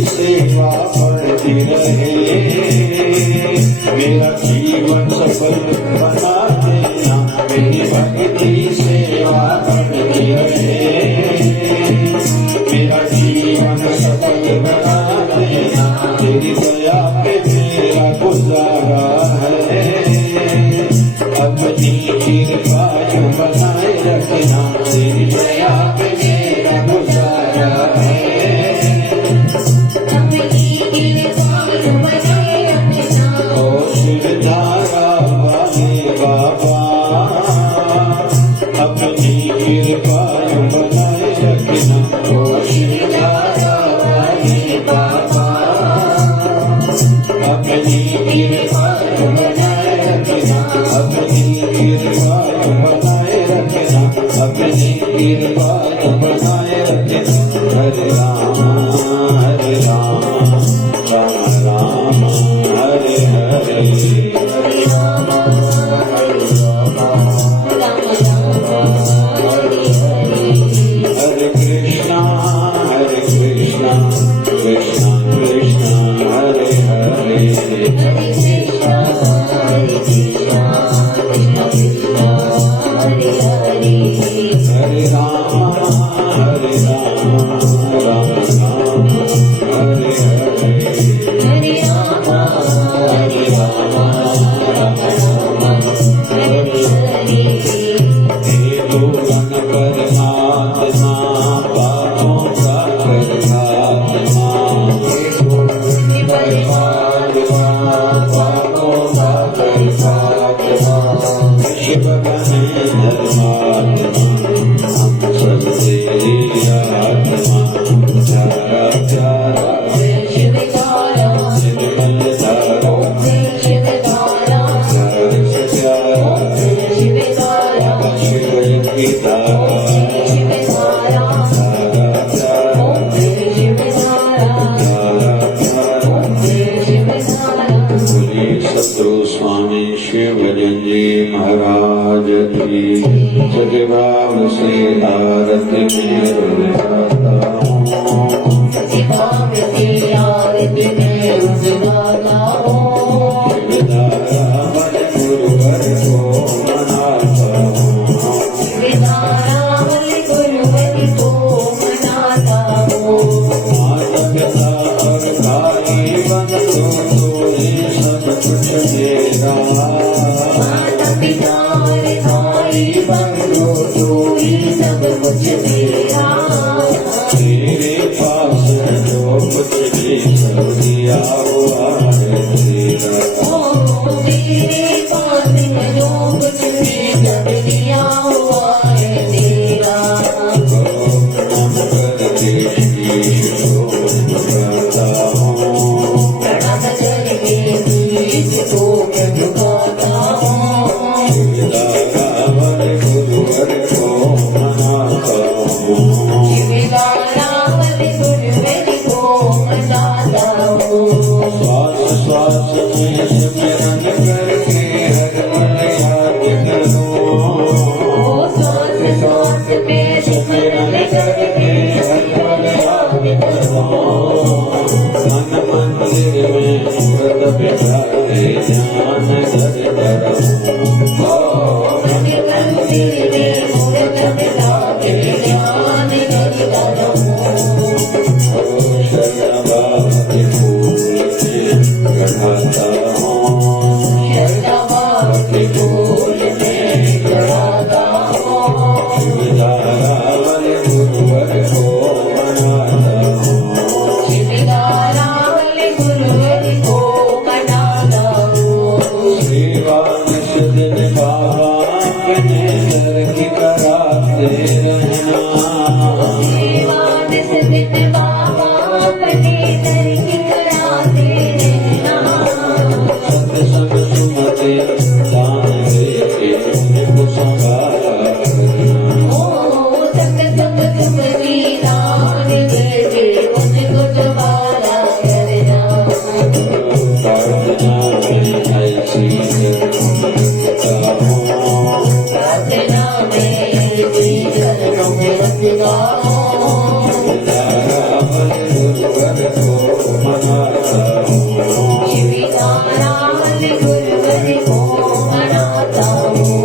सेवा बढ़ती रहे, मेरा जीवन सफल बना देना, मेरी भक्ति सेवा बढ़ती रहे, मेरा जीवन सफल बना देना, तेरी दया पे मेरा गुजारा है, अपनी कृपा बनाए रखना, तेरी दया पे मेरा गुजारा है। शिवदारा वाले बाबा, अपनी कृपा बनाए रखना, ओ शिवदारा वाले बाबा, अपनी कृपा बनाए रखना, अपनी कृपा बनाए रखना, अपनी कृपा बनाए रखना। हरे राम हरे राम, राम राम हरे हरे, हरे राम हरे राम, राम राम हरे हरे, हरे कृष्णा कृष्णा कृष्णा हरे हरे, हरे कृष्णा कृष्णा कृष्णा हरे हरे, हरे राम हरे राम, राम राम हरे हरे, हरे राम हरे राम, राम राम हरे हरे। हे भुवन परमात्मा, पापों का करनात्मा, हे भुवन परमात्मा, पापों का करनात्मा, शिव बने धर्मात्मा, हम सब तेरी आत्मा, प्यारा प्यारा शिव तारा, शिव मन तारा, शिव तारा, प्यार से प्यारा शिव तारा, शिव की तारा, शिव तारा, प्यारा प्यारा शिव तारा, प्यारा प्यारा शिव तारा। बोलिए सद्गुरु स्वामी शिव भजन जी महाराज की सगे भाव से आरती में रुझ जाता हूँ। सगे भाव से आरती में रुझ जाता हूँ। शिवदारा मन गुरुवर को मनाता हूँ। शिवदारा मन गुरुवर को मनाता हूँ। माता पिता और भाई बंधु सब कुछ मेरा। माता पिता और भाई बंधु तू ही सब कुछ मेरा। तेरे पास जो कुछ भी कर दिया हुआ है तेरा। ओ तेरे पास जो कुछ भी कर दिया हुआ है तेरा। प्रणाम करके शीश को झुकाता हूँ। प्रणाम करके शीश को झुकाता हूँ। शिवदारा वर गुरुवर को मनाता हूँ। शिवदारा वर गुरुवर को मनाता हूँ। श्वास श्वास में सिमरन करके हर मन याद करूँ। श्वास श्वास में सिमरन करके हर मन याद करूँ। मन मंदिर में व्रत बिठाए ध्यान धर करूँ। मन मंदिर में व्रत बिठाए ध्यान धर करूँ। शरणाबाद के फूल में गढ़ाता हूँ। शरणाबाद के फूल में गढ़ाता हूँ। शिवदारा वर गुरुवर को मनाता हूँ। शिवदारा वर गुरुवर को मनाता हूँ। सेवा निश दिन बाबा अपने दर की कराते रहना। सेवा निश दिन बाबा अपने दर की कराते रहना। सत्संग सुमते दान देके उनको संभाला करना। ओ सत्संग सुमते दान देके उनको संभाला करना। प्रार्थना में ऐसी रखता हूँ। प्रार्थना में ऐसी रखता हूँ। शिवदारा वर गुरुवर को मनाता हूँ। शिवदारा वर गुरुवर को मनाता हूँ।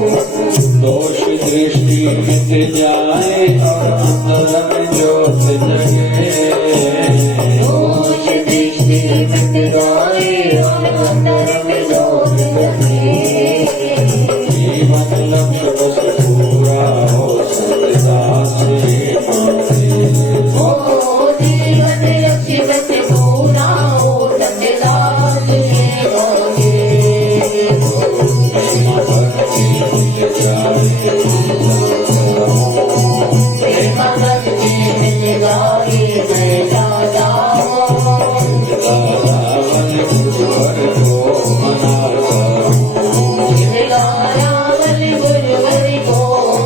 दोष दृष्टि मिट जाए और अंदर में ज्योत जगे। दोष दृष्टि मिट जाए और अंदर में ज्योत जगे। जीवन लक्ष्य बस पूरा हो सदा से मांगे। ओ जीवन लक्ष्य बस पूरा हो सदा से मांगे। प्रेम भक्ति मिल जाए प्रेम भक्ति मिल जाए मैं जाता हूँ। शिवदारा वर गुरुवर को मनाता हूँ। शिवदारा वर गुरुवर को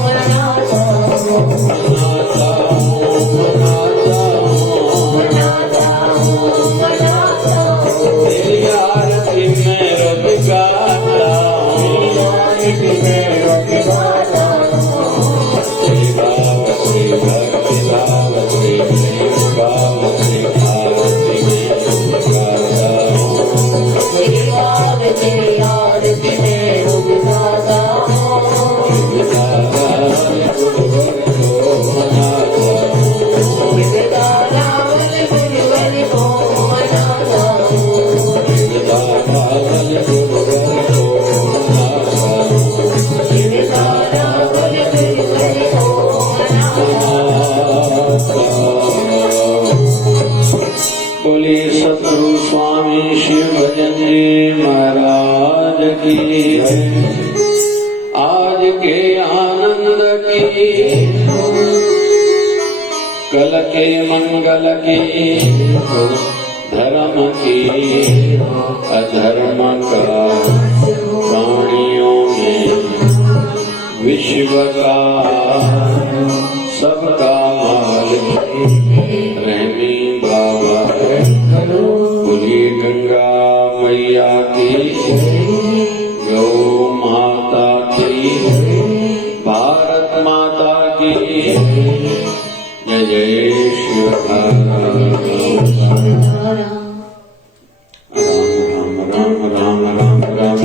मनाता हूँ। मनाता हूँ मनाता हूँ मनाता हूँ। तेरी आरती में रब गाता हूँ। तेरी आरती में रब गाता हूँ। तेरी भाव से भक्ति भाव से प्रेम भाव से आरती में रब गाता हूँ। तेरी भाव से आरती में रब गाता हूँ। शिवदारा वर गुरुवर को मनाता हूँ। शिवदारा वर गुरुवर को मनाता हूँ। शिवदारा वर गुरुवर को मनाता हूँ। शिवदारा वर गुरुवर को मनाता हूँ। बोले सतगुरु स्वामी शिव भजन जी महाराज की आज के आनंद की कल के मंगल की धर्म की अधर्म का प्राणियों में विश्व का सबका मालिक रहमी बाबा है। बोलिए गंगा मैया की गौ जय शिवधारा राम राम राम राम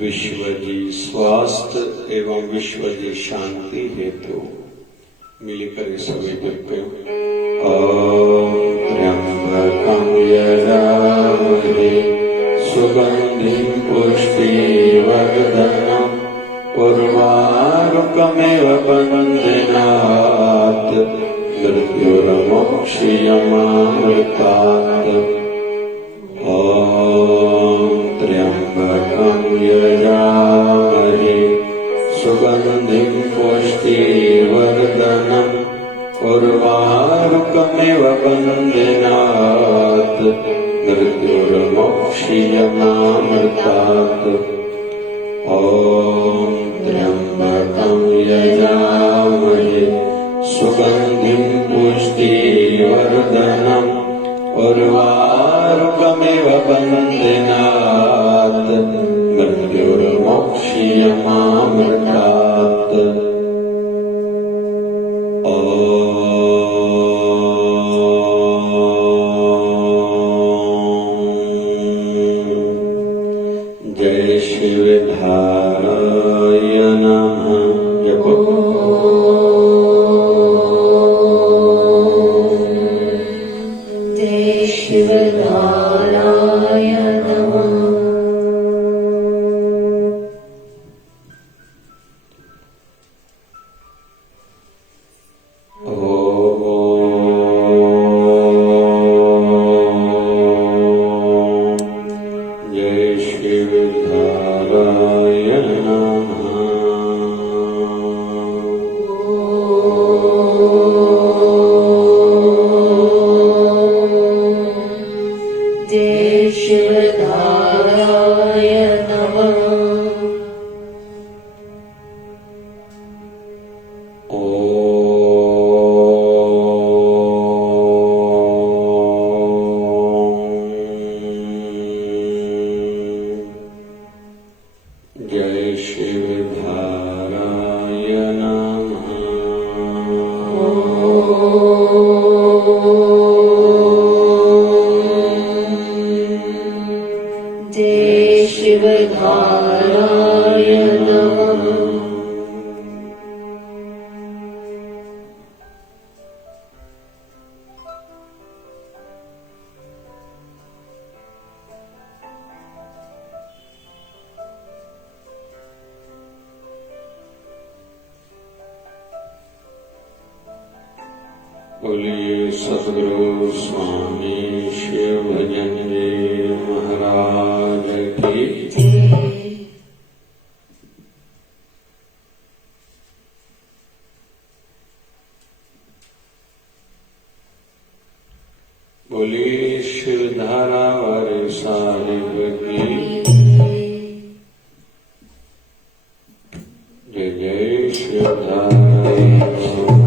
विश्वजी स्वास्थ्य एवं विश्वजी शांति हेतु मिलकर सभी जपे त्र्यंबकं यजामहे सुगंधिं पुष्टिवर्धनम् उर्वारुकमिव बन्धनात् मृत्युर्मोक्षयमामृतात् त्र्यंबकं यजामहे सुगंधिं पुष्टिवर्धनम् उर्वारुकमिव बन्धनात् मृत्युर्मोक्षयमामृतात् त्र्यंबकं यजामहे सुगंधिं पुष्टिवर्धनम् उर्वारुकमिव बन्धनात् मृत्युर्मोक्षयमामृतात् जय शिवधाराय नमः। जपो शिवधाराय नमः। जय शिवधाराय नमः। जय शिवधाराय नमः। जय शिवधाराय नमः। जय शिवधाराय नमः। बोलिए सद्गुरु स्वामी शिव भजन जी महाराज की। बोलिए शिवधारा वाले साहिब की। जय जय शिवधारा।